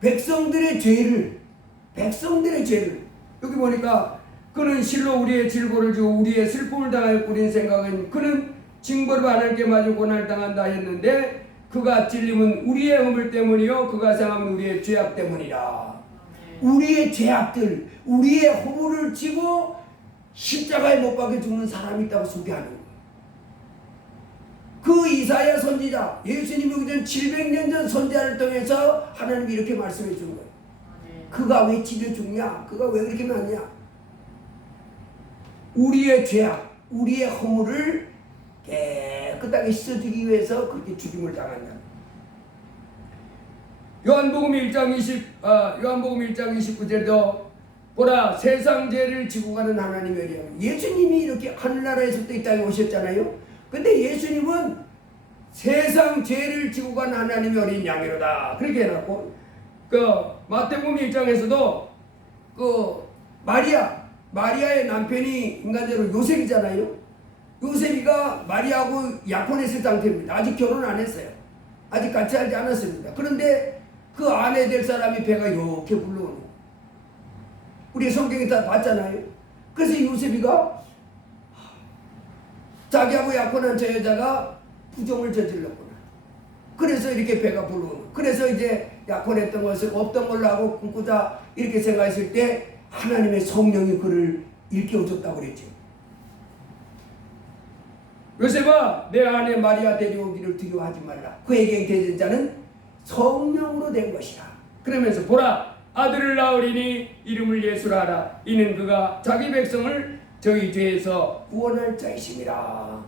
백성들의 죄를 여기 보니까 그는 실로 우리의 질고를 지고 우리의 슬픔을 당하여 꾸린 생각은 그는 징벌을 하나님께 맞은 고난을 당한다 했는데 그가 찔림은 우리의 허물 때문이요 그가 상함은 우리의 죄악 때문이라. 우리의 죄악들 우리의 허물을 지고 십자가에 못 박혀 죽는 사람이 있다고 소개하는 거예요. 그 이사야 선지자 예수님이 오기 전 700년 전 선지자를 통해서 하나님이 이렇게 말씀해 준 거예요. 그가 왜 찔려 죽냐? 그가 왜 그렇게 많냐? 우리의 죄악 우리의 허물을 깨끗하게 씻어주기 위해서 그렇게 죽임을 당한다. 요한복음 1장 29절도 보라 세상 죄를 지고 가는 하나님이여. 예수님이 이렇게 하늘나라에서부터 이 땅에 오셨잖아요. 근데 예수님은 세상 죄를 지고 가는 하나님의 어린 양이로다 그렇게 해놨고 그 마태복음 1장에서도 그 마리아의 남편이 인간대로 요셉이잖아요. 요셉이가 마리아하고 약혼했을 상태입니다. 아직 결혼 안 했어요. 아직 같이 살지 않았습니다. 그런데 그 아내 될 사람이 배가 이렇게 불러오는 거예요. 우리 성경에 다 봤잖아요. 그래서 요셉이가 자기하고 약혼한 저 여자가 부정을 저질렀구나. 그래서 이렇게 배가 불러오는 거예요. 그래서 이제 약혼했던 것을 없던 걸로 하고 꿈꾸자 이렇게 생각했을 때 하나님의 성령이 그를 일깨워줬다고 그랬죠. 요셉아 내 아내 마리아 데려오기를 두려워하지 말라. 그에게 되는 자는 성령으로 된 것이라. 그러면서 보라 아들을 낳으리니 이름을 예수라 하라. 이는 그가 자기 백성을 저희 죄에서 구원할 자이심이라.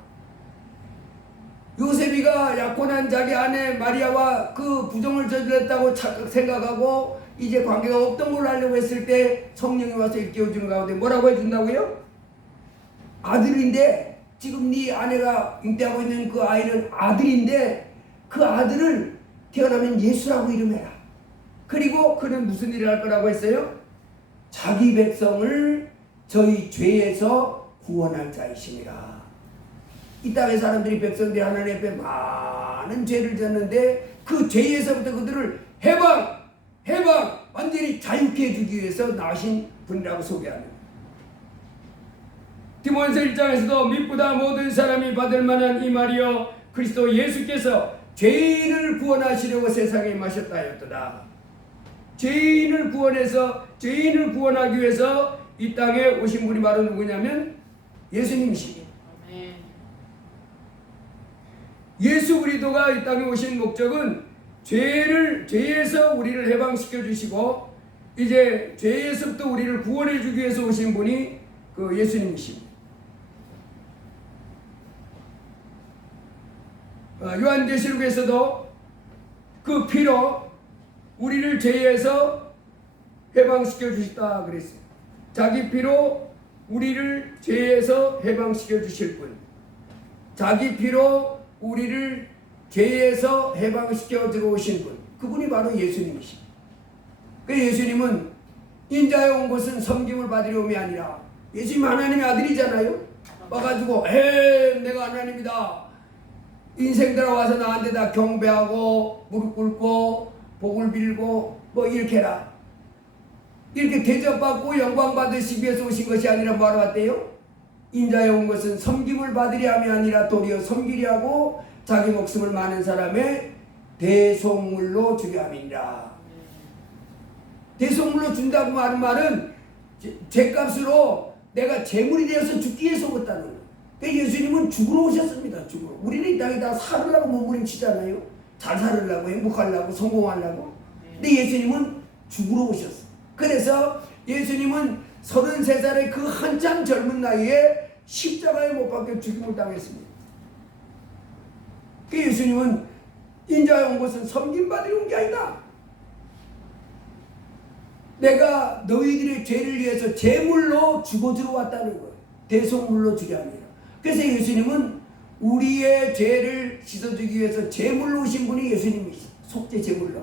요셉이가 약혼한 자기 아내 마리아와 그 부정을 저질렀다고 생각하고 이제 관계가 없던 걸로 하려고 했을 때 성령이 와서 일깨워주는 가운데 뭐라고 해준다고요? 아들인데 지금 네 아내가 잉태하고 있는 그 아이는 아들인데 그 아들을 태어나면 예수라고 이름해라. 그리고 그는 무슨 일을 할 거라고 했어요? 자기 백성을 저희 죄에서 구원할 자이심이라. 이 땅의 사람들이 백성들이 하나님 앞에 많은 죄를 졌는데 그 죄에서부터 그들을 해방 완전히 자유케 해주기 위해서 나신 분이라고 소개합니다. 디모데서 1장에서도 믿보다 모든 사람이 받을 만한 이 말이요 그리스도 예수께서 죄인을 구원하시려고 세상에 임하셨다 하였도다. 죄인을 구원하기 위해서 이 땅에 오신 분이 바로 누구냐면 예수님이십니다. 예수 그리스도가 이 땅에 오신 목적은 죄에서 우리를 해방시켜 주시고 이제 죄에서부터 우리를 구원해 주기 위해서 오신 분이 그 예수님이십니다. 요한계시록에서도 그 피로 우리를 죄에서 해방시켜 주셨다 그랬어요. 자기 피로 우리를 죄에서 해방시켜 주실 분, 자기 피로 우리를 죄에서 해방시켜 들어오신 분, 그분이 바로 예수님이십니다. 그 예수님은 인자에 온 것은 섬김을 받으려 옴이 아니라, 예수님 하나님의 아들이잖아요. 와가지고 내가 하나님이다, 인생 들어와서 나한테 다 경배하고 무릎 꿇고 복을 빌고 뭐 이렇게 해라. 이렇게 대접받고 영광 받으시기 위해서 오신 것이 아니라 뭐하러 왔대요? 인자에 온 것은 섬김을 받으려 함이 아니라 도리어 섬기려 하고 자기 목숨을 많은 사람의 대속물로 주려 함이니라. 대속물로 준다고 하는 말은 죄값으로 내가 제물이 되어서 죽기 위해서 왔다는 거예요. 그러니까 예수님은 죽으러 오셨습니다. 죽으러. 우리는 이 땅에다 살으려고 몸부림치잖아요. 잘 살으려고, 행복하려고, 성공하려고. 근데 예수님은 죽으러 오셨어요. 그래서 예수님은 33살의 그 한참 젊은 나이에 십자가에 못 박혀 죽임을 당했습니다. 그 예수님은 인자에 온 것은 섬김받으러 온 게 아니다. 내가 너희들의 죄를 위해서 제물로 죽어주러 왔다는 거예요. 대속물로 주게 합니다. 그래서 예수님은 우리의 죄를 씻어주기 위해서 제물로 오신 분이 예수님이시죠. 속죄 제물로.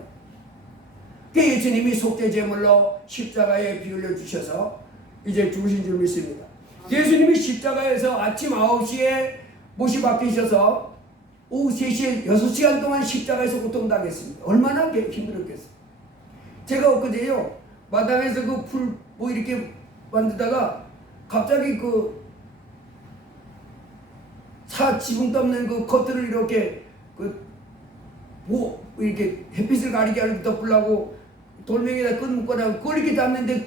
그 예수님이 속죄 제물로 십자가에 피 흘려 주셔서 이제 죽으신 줄 믿습니다. 예수님이 십자가에서 아침 9시에 못이 박히셔서 오후 3시에 6시간 동안 십자가에서 고통당했습니다. 얼마나 힘들었겠어요. 제가 엊그제요 마당에서 그 풀 뭐 이렇게 만들다가 갑자기 그 차 지붕 덮는 그 커튼을 이렇게 뭐 이렇게 햇빛을 가리게 하려고 덮으려고 돌멩이에다 끈 묶거나 그걸 이렇게 잡는데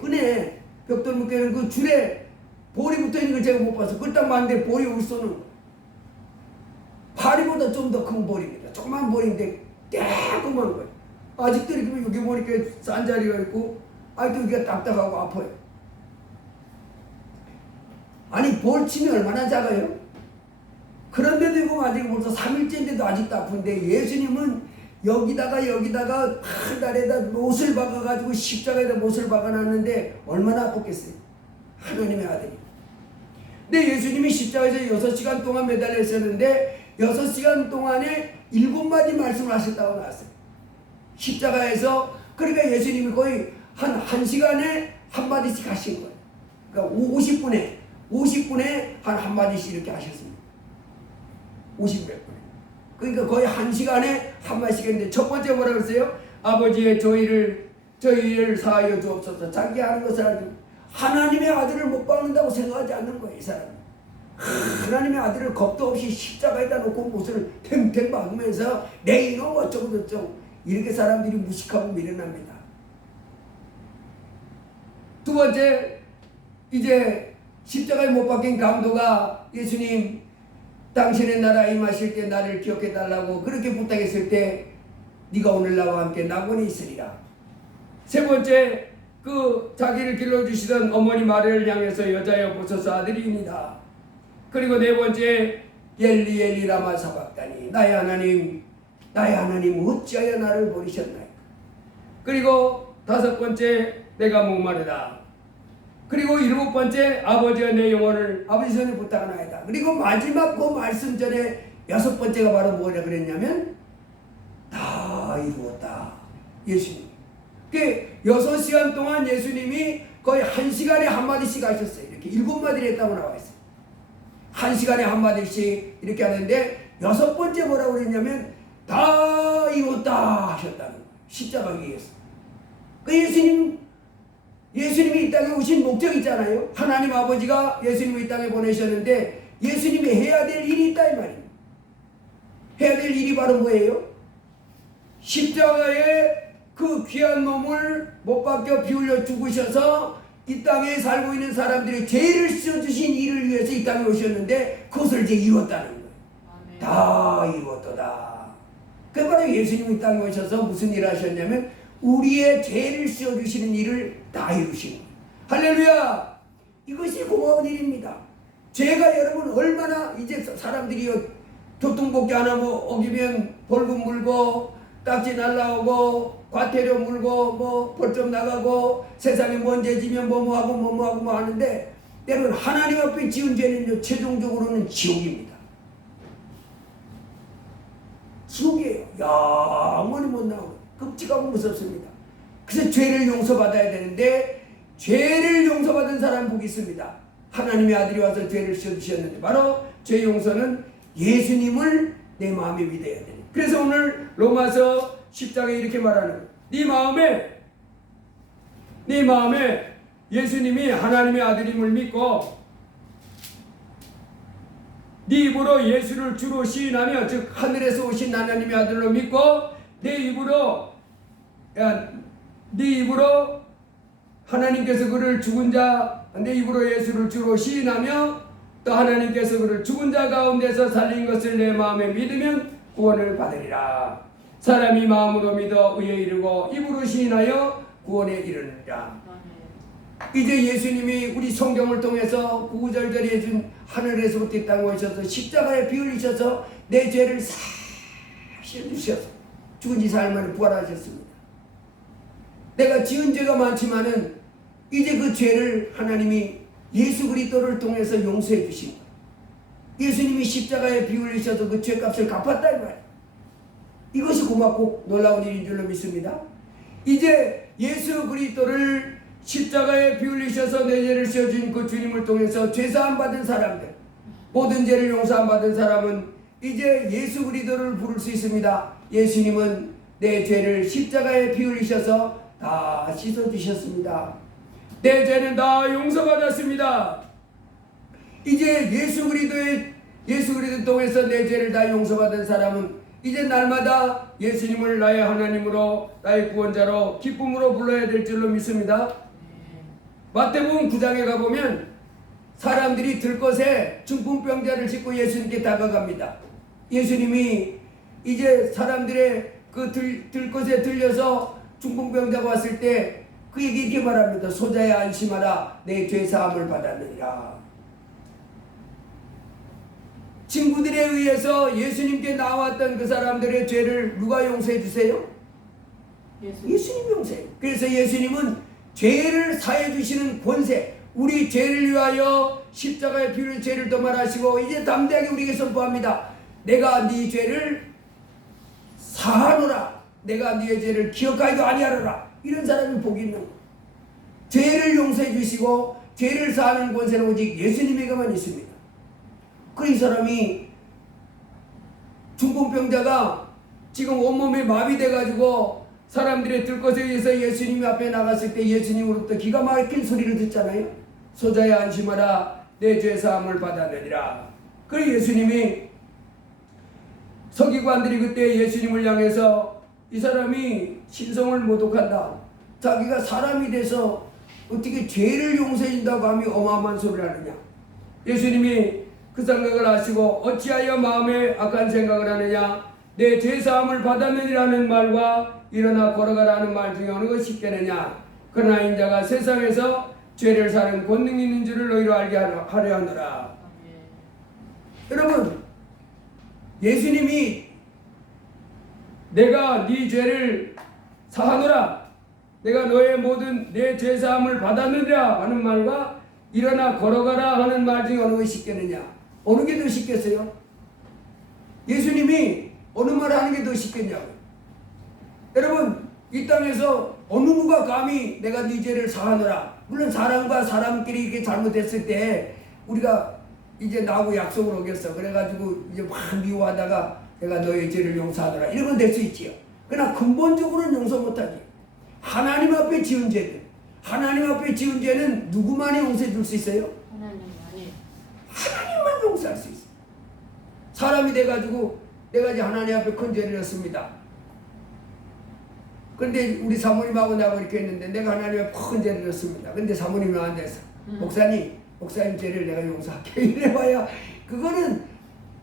끈에 벽돌 묶여있는 그 줄에 볼이 붙어있는 걸 제가 못 봤어요. 그걸 딱 봤는데 볼이 여기 쏘는 파리보다 좀 더 큰 볼입니다. 조그만 볼인데 깨끗한 거예요. 아직도 이렇게 여기 보니까 싼 자리가 있고 아직도 여기가 딱딱하고 아파요. 아니 볼 치면 얼마나 작아요? 그런데도 이거 아직 벌써 3일째인데도 아직도 아픈데 예수님은 여기다가 팔다리에다 못을 박아가지고 십자가에다 못을 박아놨는데 얼마나 아팠겠어요? 하나님의 아들이. 근데 예수님이 십자가에서 6시간 동안 매달려 있었는데 6시간 동안에 7마디 말씀을 하셨다고 나왔어요. 십자가에서. 그러니까 예수님이 거의 한 1시간에 한마디씩 하신 거예요. 그러니까 50분에 한 한마디씩 이렇게 하셨습니다. 50몇 분. 그러니까 거의 1시간에 한마디씩 했는데 첫 번째 뭐라고 했어요? 아버지의 저희를 사하여 주옵소서. 자기 하는 것을 알고 하나님의 아들을 못 박는다고 생각하지 않는 거예요. 이 사람은. 하나님의 아들을 겁도 없이 십자가에다 놓고 못을 탱탱 박으면서 내 이놈 어쩌고 저쩌고 이렇게 사람들이 무식하고 미련합니다. 두 번째, 이제 십자가에 못 박힌 강도가 예수님 당신의 나라 임하실 때 나를 기억해 달라고 그렇게 부탁했을 때 네가 오늘 나와 함께 낙원에 있으리라. 세 번째, 그 자기를 길러주시던 어머니 마리아를 향해서 여자여 보소서 아들이니이다. 그리고 네 번째, 엘리 엘리 라마 사박다니 나의 하나님 어찌하여 나를 버리셨나이까. 그리고 다섯 번째, 내가 목마르다. 그리고 일곱 번째, 아버지여 내 영혼을 아버지 손에 부탁하나이다. 그리고 마지막 그 말씀 전에 여섯 번째가 바로 뭐라 그랬냐면 다 이루었다. 예수님. 그 6시간 동안 예수님이 거의 1시간에 한마디씩 하셨어요. 이렇게 7마디를 했다고 나와 있어요. 1시간에 한마디씩 이렇게 하는데 여섯 번째 뭐라고 그랬냐면 다 이루었다 하셨다는 거예요. 십자가 위에서. 그 예수님이 이 땅에 오신 목적이 있잖아요. 하나님 아버지가 예수님을 이 땅에 보내셨는데 예수님이 해야 될 일이 있다 이 말이에요. 해야 될 일이 바로 뭐예요? 십자가에 그 귀한 몸을 못 박혀 피 흘려 죽으셔서 이 땅에 살고 있는 사람들의 죄를 씻어주신 일을 위해서 이 땅에 오셨는데 그것을 이제 이루었다는 거예요. 아멘. 다 이루었도다. 그 바로 예수님이 이 땅에 오셔서 무슨 일을 하셨냐면 우리의 죄를 씌워주시는 일을 다 이루신 거예요. 할렐루야! 이것이 고마운 일입니다. 죄가 여러분 얼마나 이제 사람들이 교통법규 하나 뭐 어기면 벌금 물고 딱지 날라오고 과태료 물고 뭐 벌점 나가고 세상에 뭔 죄 지면 뭐하고 하는데 여러분 하나님 앞에 지은 죄는 최종적으로는 지옥입니다. 지옥이에요. 영원히 못 나오고 끔찍하고 무섭습니다. 그래서 죄를 용서받아야 되는데 죄를 용서받은 사람 복이 있습니다. 하나님의 아들이 와서 죄를 씌워주셨는데 바로 죄 용서는 예수님을 내 마음에 믿어야 되는. 그래서 오늘 로마서 10장에 이렇게 말하는 거예요. 네 마음에 예수님이 하나님의 아들임을 믿고 네 입으로 예수를 주로 시인하며 즉 하늘에서 오신 하나님의 아들로 믿고 네 입으로 하나님께서 그를 죽은 자 내 입으로 예수를 주로 시인하며 또 하나님께서 그를 죽은 자 가운데서 살린 것을 내 마음에 믿으면 구원을 받으리라. 사람이 마음으로 믿어 의에 이르고 입으로 시인하여 구원에 이르느니라. 이제 예수님이 우리 성경을 통해서 구구절절히 해준 하늘에서부터 이 땅에 오셔서 십자가에 피 흘리셔서 내 죄를 싹 씻어주셔서 죽은 지 사흘 만에 부활하셨습니다. 내가 지은 죄가 많지만은 이제 그 죄를 하나님이 예수 그리스도를 통해서 용서해 주신 거예요. 예수님이 십자가에 피 흘리셔서 그 죄값을 갚았다 이 말이에요. 이것이 고맙고 놀라운 일인 줄로 믿습니다. 이제 예수 그리스도를 십자가에 피 흘리셔서 내 죄를 씌워준 그 주님을 통해서 죄사함 받은 사람들, 모든 죄를 용서함 받은 사람은 이제 예수 그리스도를 부를 수 있습니다. 예수님은 내 죄를 십자가에 피 흘리셔서 다 씻어주셨습니다. 내 죄는 다 용서받았습니다. 이제 예수 그리스도 통해서 내 죄를 다 용서받은 사람은 이제 날마다 예수님을 나의 하나님으로 나의 구원자로 기쁨으로 불러야 될 줄로 믿습니다. 마태복음 9장에 가보면 사람들이 들것에 중풍병자를 싣고 예수님께 다가갑니다. 예수님이 이제 사람들의 그 들것에 들려서 중풍병자가 왔을 때 그에게 이렇게 말합니다. 소자야 안심하라 내 죄사함을 받았느니라. 친구들에 의해서 예수님께 나왔던 그 사람들의 죄를 누가 용서해 주세요? 예수님 용서해요. 그래서 예수님은 죄를 사해 주시는 권세, 우리 죄를 위하여 십자가에 피 흘린 죄를 도말하시고 이제 담대하게 우리에게 선포합니다. 내가 네 죄를 사하노라. 내가 네 죄를 기억하기도 아니하노라. 이런 사람이 복이 있는 거예요. 죄를 용서해 주시고 죄를 사하는 권세는 오직 예수님에게만 있습니다. 그 이 사람이 중풍병자가 지금 온몸에 마비돼 가지고 사람들의 들것에 의해서 예수님 앞에 나갔을 때 예수님으로부터 기가 막힌 소리를 듣잖아요. 소자야 안심하라 내 죄사함을 받아내리라. 그래 예수님이 서기관들이 그때 예수님을 향해서 이 사람이 신성을 모독한다. 자기가 사람이 돼서 어떻게 죄를 용서해 준다고 하며 어마어마한 소리를 하느냐. 예수님이 그 생각을 하시고 어찌하여 마음에 악한 생각을 하느냐. 내 죄사함을 받았느니라는 말과 일어나 걸어가라는 말 중에 어느 것이 있겠느냐. 그러나 인자가 세상에서 죄를 사는 권능이 있는 줄을 너희로 알게 하려 하노라. 여러분 예수님이 내가 네 죄를 사하노라. 내가 너의 모든 내 죄사함을 받았느니라 하는 말과 일어나 걸어가라 하는 말 중에 어느 것이 쉽겠느냐. 어느 게 더 쉽겠어요? 예수님이 어느 말 하는 게 더 쉽겠냐고. 여러분 이 땅에서 어느 누가 감히 내가 네 죄를 사하노라. 물론 사람과 사람끼리 이렇게 잘못했을 때 우리가 이제 나하고 약속을 어겼어. 그래가지고 이제 막 미워하다가 내가 너의 죄를 용서하노라. 이런 건 될 수 있지요. 그러나 근본적으로는 용서 못하지. 하나님 앞에 지은 죄들. 하나님 앞에 지은 죄는 누구만이 용서해 줄 수 있어요? 하나님만 용서할 수 있어요. 사람이 돼가지고 내가 이제 하나님 앞에 큰 죄를 했습니다. 그런데 우리 사모님하고 나하고 이렇게 했는데 내가 하나님 앞에 큰 죄를 했습니다. 근데 사모님이 안 돼서 목사님 죄를 내가 용서할게. 이래봐야 그거는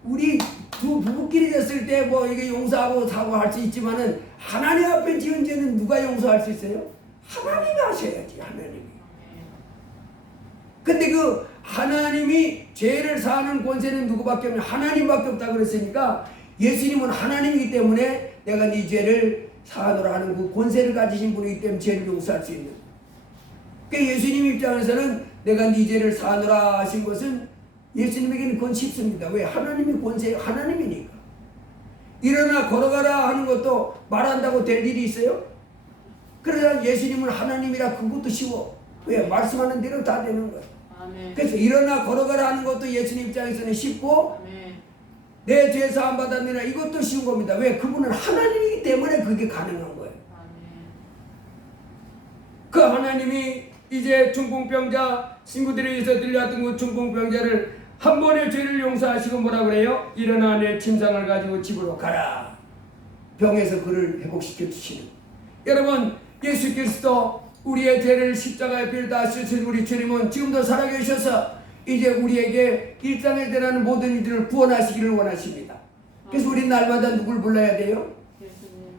우리 두 부부끼리 됐을 때 뭐 이게 용서하고 사고할 수 있지만은 하나님 앞에 지은 죄는 누가 용서할 수 있어요? 하나님이 하셔야지. 하나님이. 근데 그 하나님이 죄를 사하는 권세는 누구밖에 없냐? 하나님밖에 없다 그랬으니까 예수님은 하나님이기 때문에 내가 네 죄를 사하노라 하는 그 권세를 가지신 분이기 때문에 죄를 용서할 수 있는. 그러니까 예수님 입장에서는 내가 네 죄를 사하노라 하신 것은 예수님에게는 그건 쉽습니다. 왜? 하나님의 권세, 하나님이니까. 일어나 걸어가라 하는 것도 말한다고 될 일이 있어요? 그러나 예수님은 하나님이라 그것도 쉬워. 왜? 말씀하는 대로 다 되는 거야. 아멘. 그래서 일어나 걸어가라 하는 것도 예수님 입장에서는 쉽고 아멘. 내 죄 사함 받았느냐 이것도 쉬운 겁니다. 왜? 그분은 하나님이기 때문에 그게 가능한 거예요. 아멘. 그 하나님이 이제 중풍병자 친구들에 의해서 들려왔던 그 중풍병자를 한 번의 죄를 용서하시고 뭐라 그래요? 일어나 내 침상을 가지고 집으로 가라. 병에서 그를 회복시켜 주시는. 여러분 예수 그리스도 우리의 죄를 십자가에 빌다 하시는 우리 주님은 지금도 살아계셔서 이제 우리에게 일상에 대한 모든 일들을 구원하시기를 원하십니다. 그래서 우리 날마다 누굴 불러야 돼요? 예수님.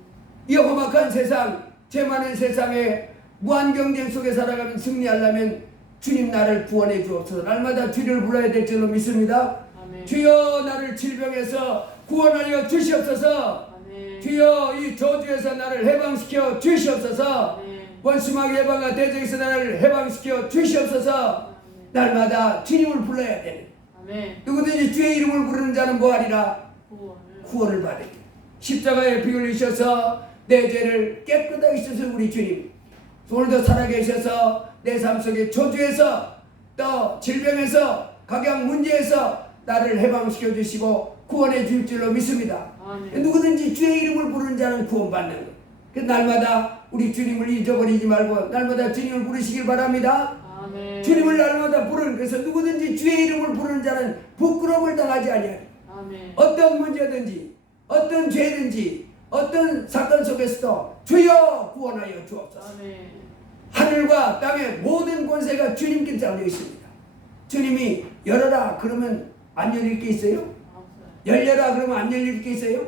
이 험악한 세상, 죄 많은 세상에 무한 경쟁 속에 살아가면 승리하려면 주님 나를 구원해 주옵소서. 날마다 주를 불러야 될 줄로 믿습니다. 아멘. 주여 나를 질병에서 구원하여 주시옵소서. 아멘. 주여 이 저주에서 나를 해방시켜 주시옵소서. 아멘. 원수마귀 해방과 대적에서 나를 해방시켜 주시옵소서. 날마다 주님을 불러야 되는. 아멘. 누구든지 주의 이름을 부르는 자는 뭐하리라? 구원을 받으리. 십자가에 피 흘리셔서 내 죄를 깨끗하게 씻으신 우리 주님, 오늘도 살아계셔서 내 삶 속에 저주에서 또 질병에서 각양 문제에서 나를 해방시켜 주시고 구원해 줄 줄로 믿습니다. 아멘. 누구든지 주의 이름을 부르는 자는 구원받는 것. 그 날마다 우리 주님을 잊어버리지 말고 날마다 주님을 부르시길 바랍니다. 아멘. 주님을 날마다 부르는, 그래서 누구든지 주의 이름을 부르는 자는 부끄러움을 당하지 아니하리. 아멘. 어떤 문제든지 어떤 죄든지 어떤 사건 속에서도 주여 구원하여 주옵소서. 아멘. 하늘과 땅의 모든 권세가 주님께 달려 있습니다. 주님이 열어라 그러면 안 열릴 게 있어요? 열려라 그러면 안 열릴 게 있어요?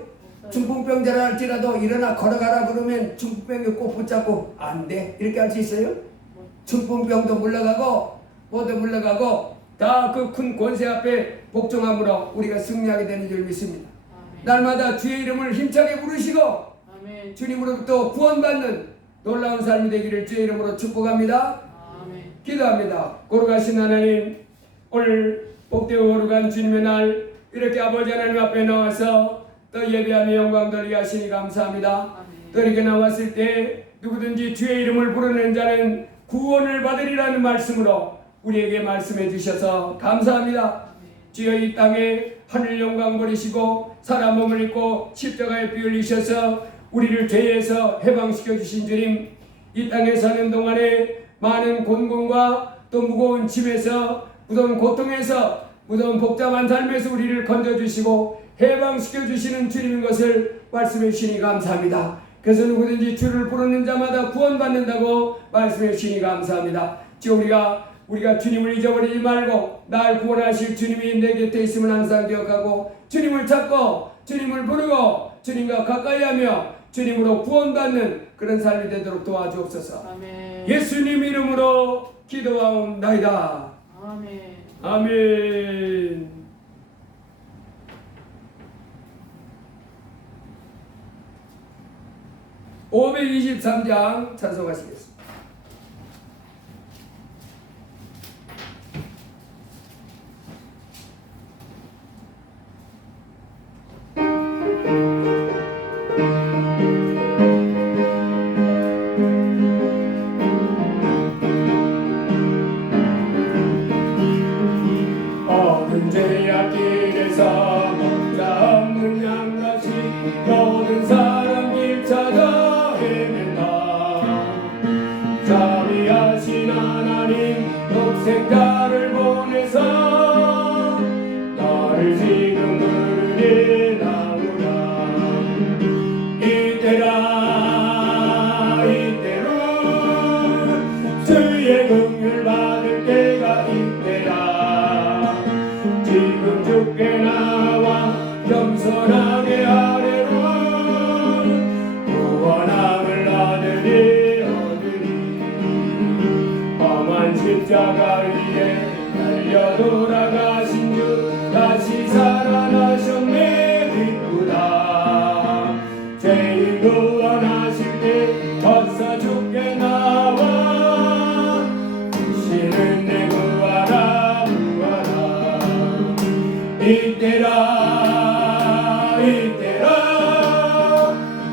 중풍병자라 할지라도 일어나 걸어가라 그러면 중풍병이 꼭 붙잡고 안 돼 이렇게 할 수 있어요? 중풍병도 물러가고 모두 물러가고 다 그 큰 권세 앞에 복종함으로 우리가 승리하게 되는 줄 믿습니다. 아멘. 날마다 주의 이름을 힘차게 부르시고 아멘. 주님으로부터 구원받는 놀라운 삶이 되기를 주의 이름으로 축복합니다. 아멘. 기도합니다. 거룩하신 하나님, 오늘 복되고 거룩한 주님의 날 이렇게 아버지 하나님 앞에 나와서 또 예배하며 영광 돌리게 하시니 감사합니다. 아멘. 또 이렇게 나왔을 때 누구든지 주의 이름을 부르는 자는 구원을 받으리라는 말씀으로 우리에게 말씀해 주셔서 감사합니다. 주여 이 땅에 하늘 영광 버리시고 사람 몸을 입고 십자가에 피 흘리셔서 우리를 죄에서 해방시켜 주신 주님, 이 땅에 사는 동안에 많은 곤궁과 또 무거운 짐에서 무더운 고통에서 무더운 복잡한 삶에서 우리를 건져주시고 해방시켜 주시는 주님인 것을 말씀해 주시니 감사합니다. 그래서 누구든지 주를 부르는 자마다 구원받는다고 말씀해 주시니 감사합니다. 지금 우리가 주님을 잊어버리지 말고 날 구원하실 주님이 내 곁에 있음을 항상 기억하고 주님을 찾고 주님을 부르고 주님과 가까이하며 주님으로 구원받는 그런 삶이 되도록 도와주옵소서. 아멘. 예수님 이름으로 기도하옵나이다. 아멘. 아멘. (523장) 찬송하시겠습니다. 언제야 길에서 먹자 없는 양같이 모든 사람 길 찾아 헤맨다. 자비하신 하나님 독생자를 보내서 나를 지금 부르게 나오라. 이때로 주의 긍휼 받을 때가 이때라. 지금 주께 나와 겸손하게 아래로 구원함을 얻으리. 험한 십자가 위에 달려 돌아가신 주 다시 살아나셨네. 기쁘다. 죄인 구원하실 때 벗어 주께 나와 주시는 내 구하라 구하라. 이때라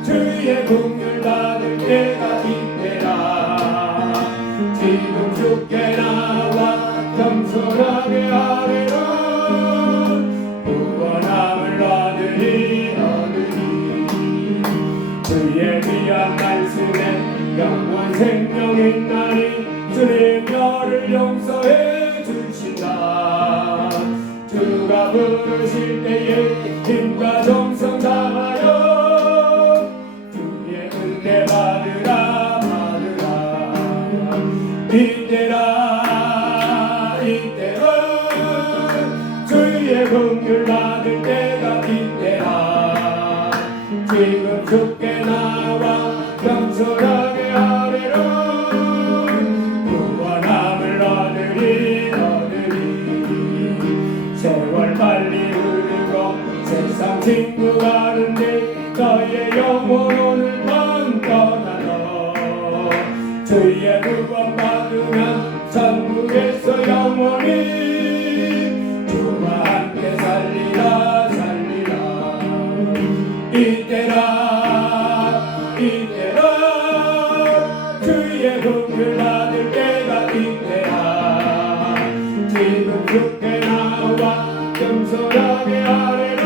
주의 긍휼 받을 때가 이때라. 지금 주께 나와 겸손 겸손하게 하리라. 구원함을 얻으리 주의 귀한 말씀에 영원 생명이 있나니 주님 너를 용서해 주신다. 주가 부르실 때에 힘과 정성 다하여 주의 은혜 받으라 이때라 주의 긍휼 받을 때가 이때라. 지금 주께 나와 겸손하게 하리라. 구원함을 얻으리 세월 빨리 흐르고 세상 친구 가는데 너의 영혼 오늘만 떠나러 주의 구원 받으면 천국에서 영원히 주와 함께 살리라 이때라 주의 긍휼 받을 때가 이때라. 지금 주께 나와 겸손하게 하리라.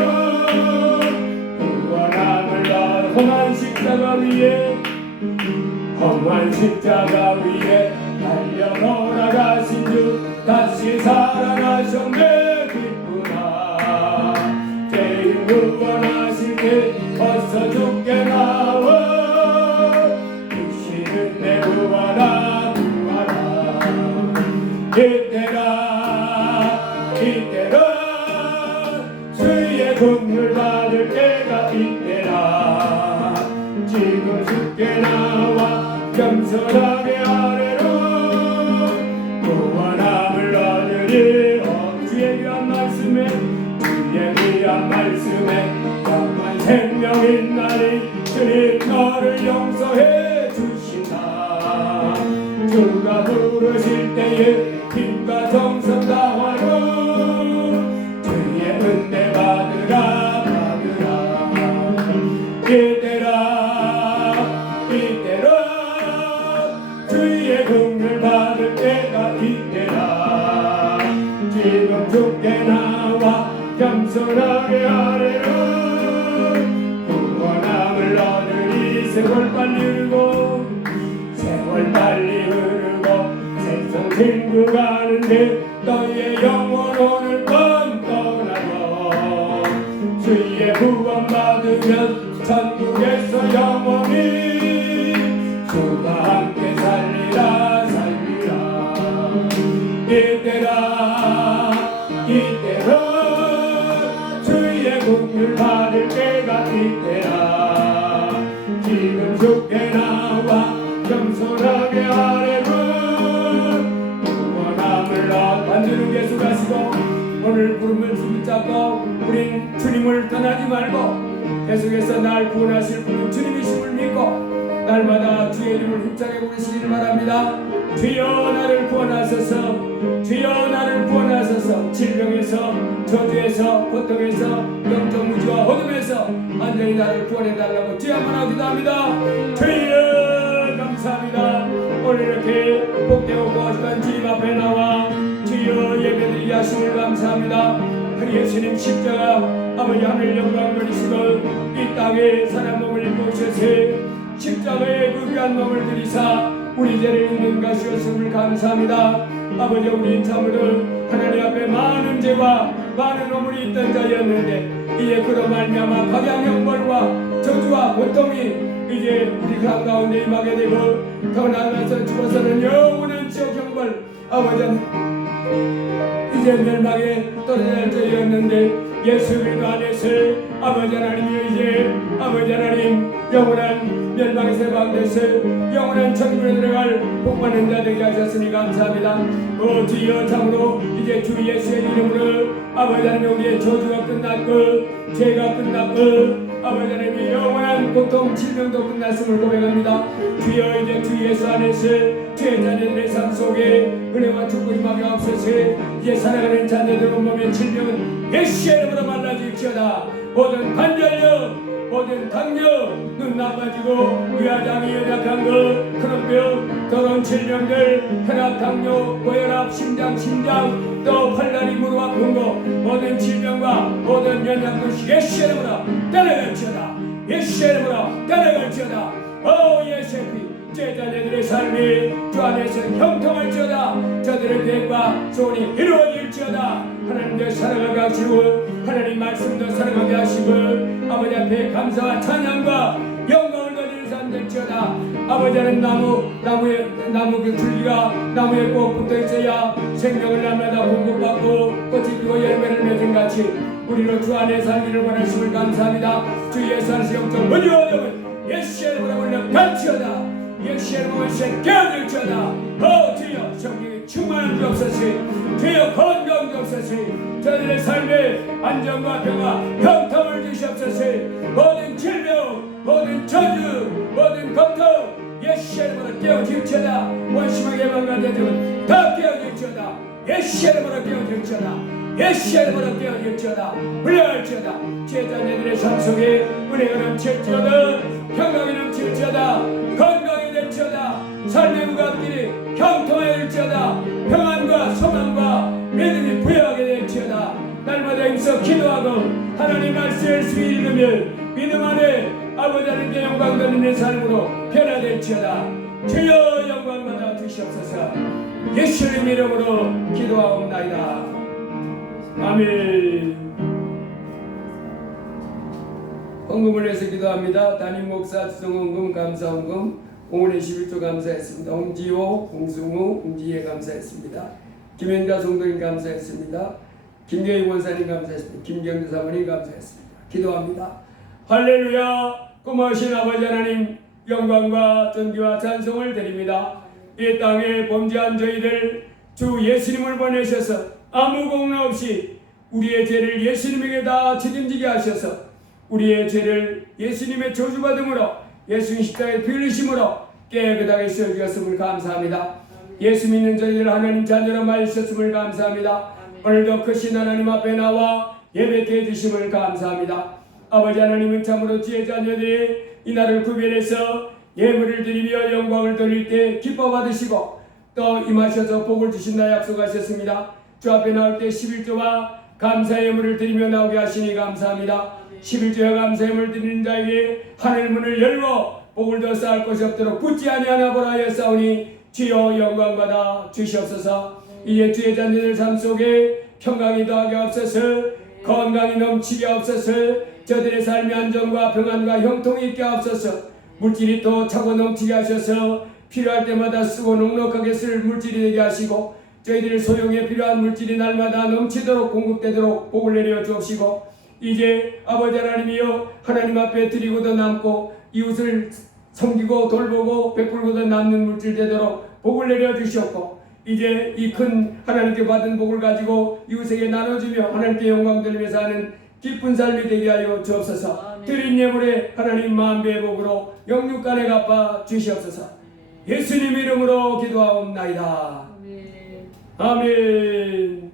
구원함을 얻어 험한 십자가 위에 달려 돌아가신 주 다시 살아나셨네 기쁘다. 죄인 구원하실 때 어서 주께 나와 주시는 내 구하라 이때라 주의 긍휼 받을 때가 이때라. 지금 주께 나와 겸손하게 하리라. 구원함을 얻으리 주의 귀한 말씀에 영원 생명 있나니 주님 너를 용서해 주신다. 주가 부르실 때에 힘과 정성 다하여 주의 은혜 받으라 이때라 주의 긍휼 받을 때가 이때라. 지금 주께 나와 겸손하게 하리라. 구원함을 얻으리 세월 빨리 흐르고 세상 친구 가는데 너의 영혼 오늘 밤 떠나고 주의 구원 받으면 천국에서 영원히 주가 함께 살리라 이때라 주의 긍휼 받을 때가 이때라. 지금 주께 나와 겸손하게 하리라. 구원함을 완전히 예수 가시고 오늘 부름을 붙잡고 우린 주님을 떠나지 말고 계속해서 날 구원하실 분은 주님이심을 믿고 날마다 주의 이름을 힘차게 부르시기를 바랍니다. 주여 나를 구원하소서. 주여 나를 구원하소서. 질병에서 저주에서 고통에서 영적 무지와 어둠에서 완전히 나를 구원해달라고 주여 한번 기도합니다. 주여 감사합니다. 오늘 이렇게 복되고 거룩한 주님 앞에 나와 주여 예배드리게 하심을 감사합니다. 예수님 십자가 아버지 하늘 영광 누리시고 이 땅에 사람 몸을 입고 오셔서 십자가에 그 귀한 몸을 들이사 우리 죄를 잊는 것이었음을 감사합니다. 아버지 우리 참으로 하나님 앞에 많은 죄와 많은 허물이 있던 자였는데 이제 그로 말미암아 각양 형벌과 저주와 고통이 이제 우리 가운데 임하게 되고 더 나아가서 죽어서는 영원한 지옥 형벌 아버지는 이제 멸망에 떨어져야 할 때였는데 예수 그리스도 안에서 아버지 하나님이 이제 아버지 하나님 영원한 멸망에서 해방돼서 영원한 천국에 들어갈 복받는 자 되게 하셨으니 감사합니다. 주여 참으로 이제 주 예수의 이름으로 아버지 하나님 우리의 저주가 끝났고 죄가 끝났고 아버지 하나님이 영원한 고통 질병도 끝났음을 고백합니다. 주여 이제 주 예수 안에서 주의 자녀들의 삶 속에 은혜와 축복이 임하게 하옵소서. 이제 살아가는 자녀들 온몸의 질병은 예수의 이름으로 말라질지어다. 모든 관절염 모든 당뇨, 눈 나빠지고 위아장이 연약한 것, 그런 병, 더러운 질병들, 혈압, 당뇨, 고혈압, 심장, 또 팔다리 무릎 아픈 거 모든 질병과 모든 연약도 예수의 이름으로 떠나갈지어다. 예수의 이름으로 떠나갈지어다. 오 예수의 피 제자들의 삶이 주 안에서 형통할지어다. 저들의 계획과 소원이 이루어질지어다. 하나님의 사랑하게 하시고 하나님 말씀도 사랑하게 하시고 아버지 앞에 감사와 찬양과 영광을 드리는 삶 될지어다. 아버지는 나무 그 줄기가 나무에 꼭 붙어 있어야 생명을 날마다 공급받고 꽃이 피고 열매를 맺은 같이 우리로 주 안에 살기를 원하심을 감사합니다. 주 예수 안에서 영적 무료와 영은 예수의 이름으로 물러갈지어다. 예수의 이름으로 깨어질지어다. 주여 성령의 충만한 주옵소서. 주여 건강 주옵소서. 저들의 삶에 안정과 평화 형통을 주시옵소서. 모든 질병 모든 저주 모든 고통 예수의 이름으로 깨어질지어다. 원심하게 망가져지면 다 깨어질지어다. 예수의 이름으로 깨어질지어다. 예수의 이름으로 깨어질지어다. 물러갈지어다. 제자들의 삶 속에 은혜가 넘칠지어다. 평강이 넘칠지어다. 건강이 될지어다. 삶의 무겁길이 형통하일지어다. 평안과 소망과 믿음이 부여하게 될지어다. 날마다 힘써 기도하고 하나님 말씀을 읽으면 믿음 안에 아버지 하나님께 영광 돌리는 삶으로 변화될지어다. 주여 영광 받아 주시옵소서. 예수님 이름으로 기도하옵나이다. 아멘. 헌금을 해서 기도합니다. 담임 목사 주성헌금 감사헌금 공원의 11조 감사했습니다. 홍지호, 홍승우, 홍지혜 감사했습니다. 김현자 성도님 감사했습니다. 김경희 원사님 감사했습니다. 김경주 사모님 감사했습니다. 기도합니다. 할렐루야. 고마우신 아버지 하나님 영광과 존귀와 찬송을 드립니다. 이 땅에 범죄한 저희들 주 예수님을 보내셔서 아무 공로 없이 우리의 죄를 예수님에게 다 책임지게 하셔서 우리의 죄를 예수님의 저주받음으로 예수님 십자가의 피 흘리심으로 깨끗하게 씻어주셨음을 감사합니다. 예수 믿는 저희들 하나님 자녀로 말씀을 감사합니다. 오늘도 크신 하나님 앞에 나와 예배케 해주심을 감사합니다. 아버지 하나님은 참으로 지혜 자녀들이 이 날을 구별해서 예물을 드리며 영광을 돌릴 때 기뻐 받으시고 또 임하셔서 복을 주신다 약속하셨습니다. 주 앞에 나올 때 11조와 감사 예물을 드리며 나오게 하시니 감사합니다. 11조와 감사 예물을 드리는 자에게 하늘 문을 열고 복을 더 쌓을 것이 없도록 붙지 아니하나 보라 하였사오니 주여 영광 받아 주시옵소서. 이에 주의 자녀들 삶 속에 평강이 더하게 없어서 건강이 넘치게 없어서 저들의 삶의 안정과 평안과 형통이 있게 없어서 물질이 또 차고 넘치게 하셔서 필요할 때마다 쓰고 넉넉하게 쓸 물질이 되게 하시고 저희들 소용에 필요한 물질이 날마다 넘치도록 공급되도록 복을 내려 주옵시고 이제 아버지 하나님이여 하나님 앞에 드리고도 남고 이웃을 섬기고 돌보고 베풀고도 남는 물질 되도록 복을 내려 주시옵고 이제 이 큰 하나님께 받은 복을 가지고 이웃에게 나눠주며 하나님께 영광 돌리면서 하는 기쁜 삶이 되게 하여 주옵소서. 드린 예물에 하나님 만배의 복으로 영육간에 갚아 주시옵소서. 예수님 이름으로 기도하옵나이다. 아멘.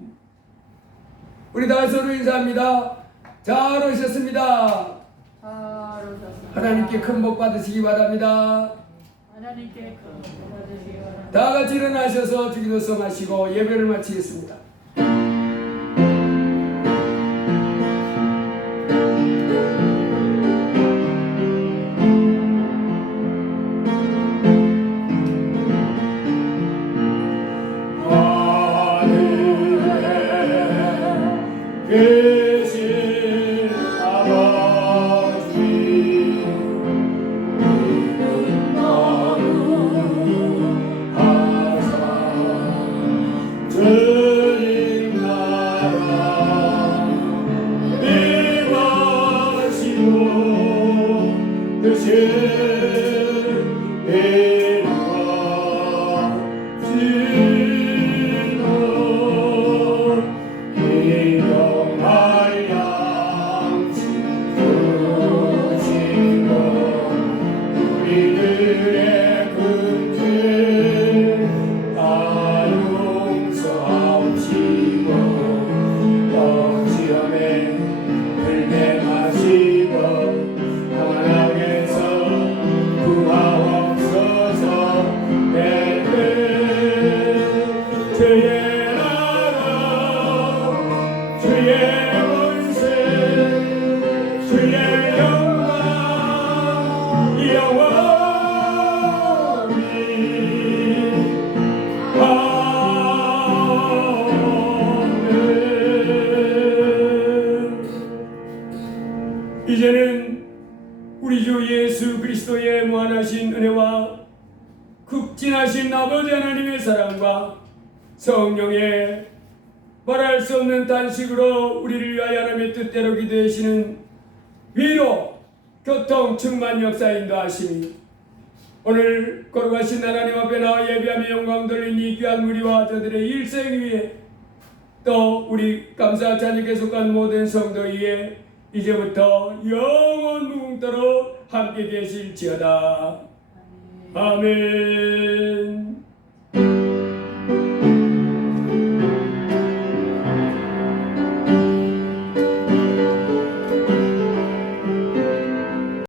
우리 다 서로 인사합니다. 잘 오셨습니다. 하나님께 큰 복 받으시기 바랍니다. 하나님께 큰 복 받으시기 바랍니다. 다 같이 일어나셔서 주기도서 하시고 예배를 마치겠습니다. 마시고 평안하게서 구하옵소서. 그리스도의 무한하신 은혜와 극진하신 아버지 하나님의 사랑과 성령의 말할 수 없는 단식으로 우리를 위하여 하나님의 뜻대로 기도하시는 위로 교통 충만 역사 인도하시니 오늘 거룩하신 하나님 앞에 나와 예배하며 영광 돌린 이 귀한 무리와 저들의 일생 위에 또 우리 감사 찬양에 속한 모든 성도 위에 이제부터 영원 무궁토록 함께 계실지어다. 아멘.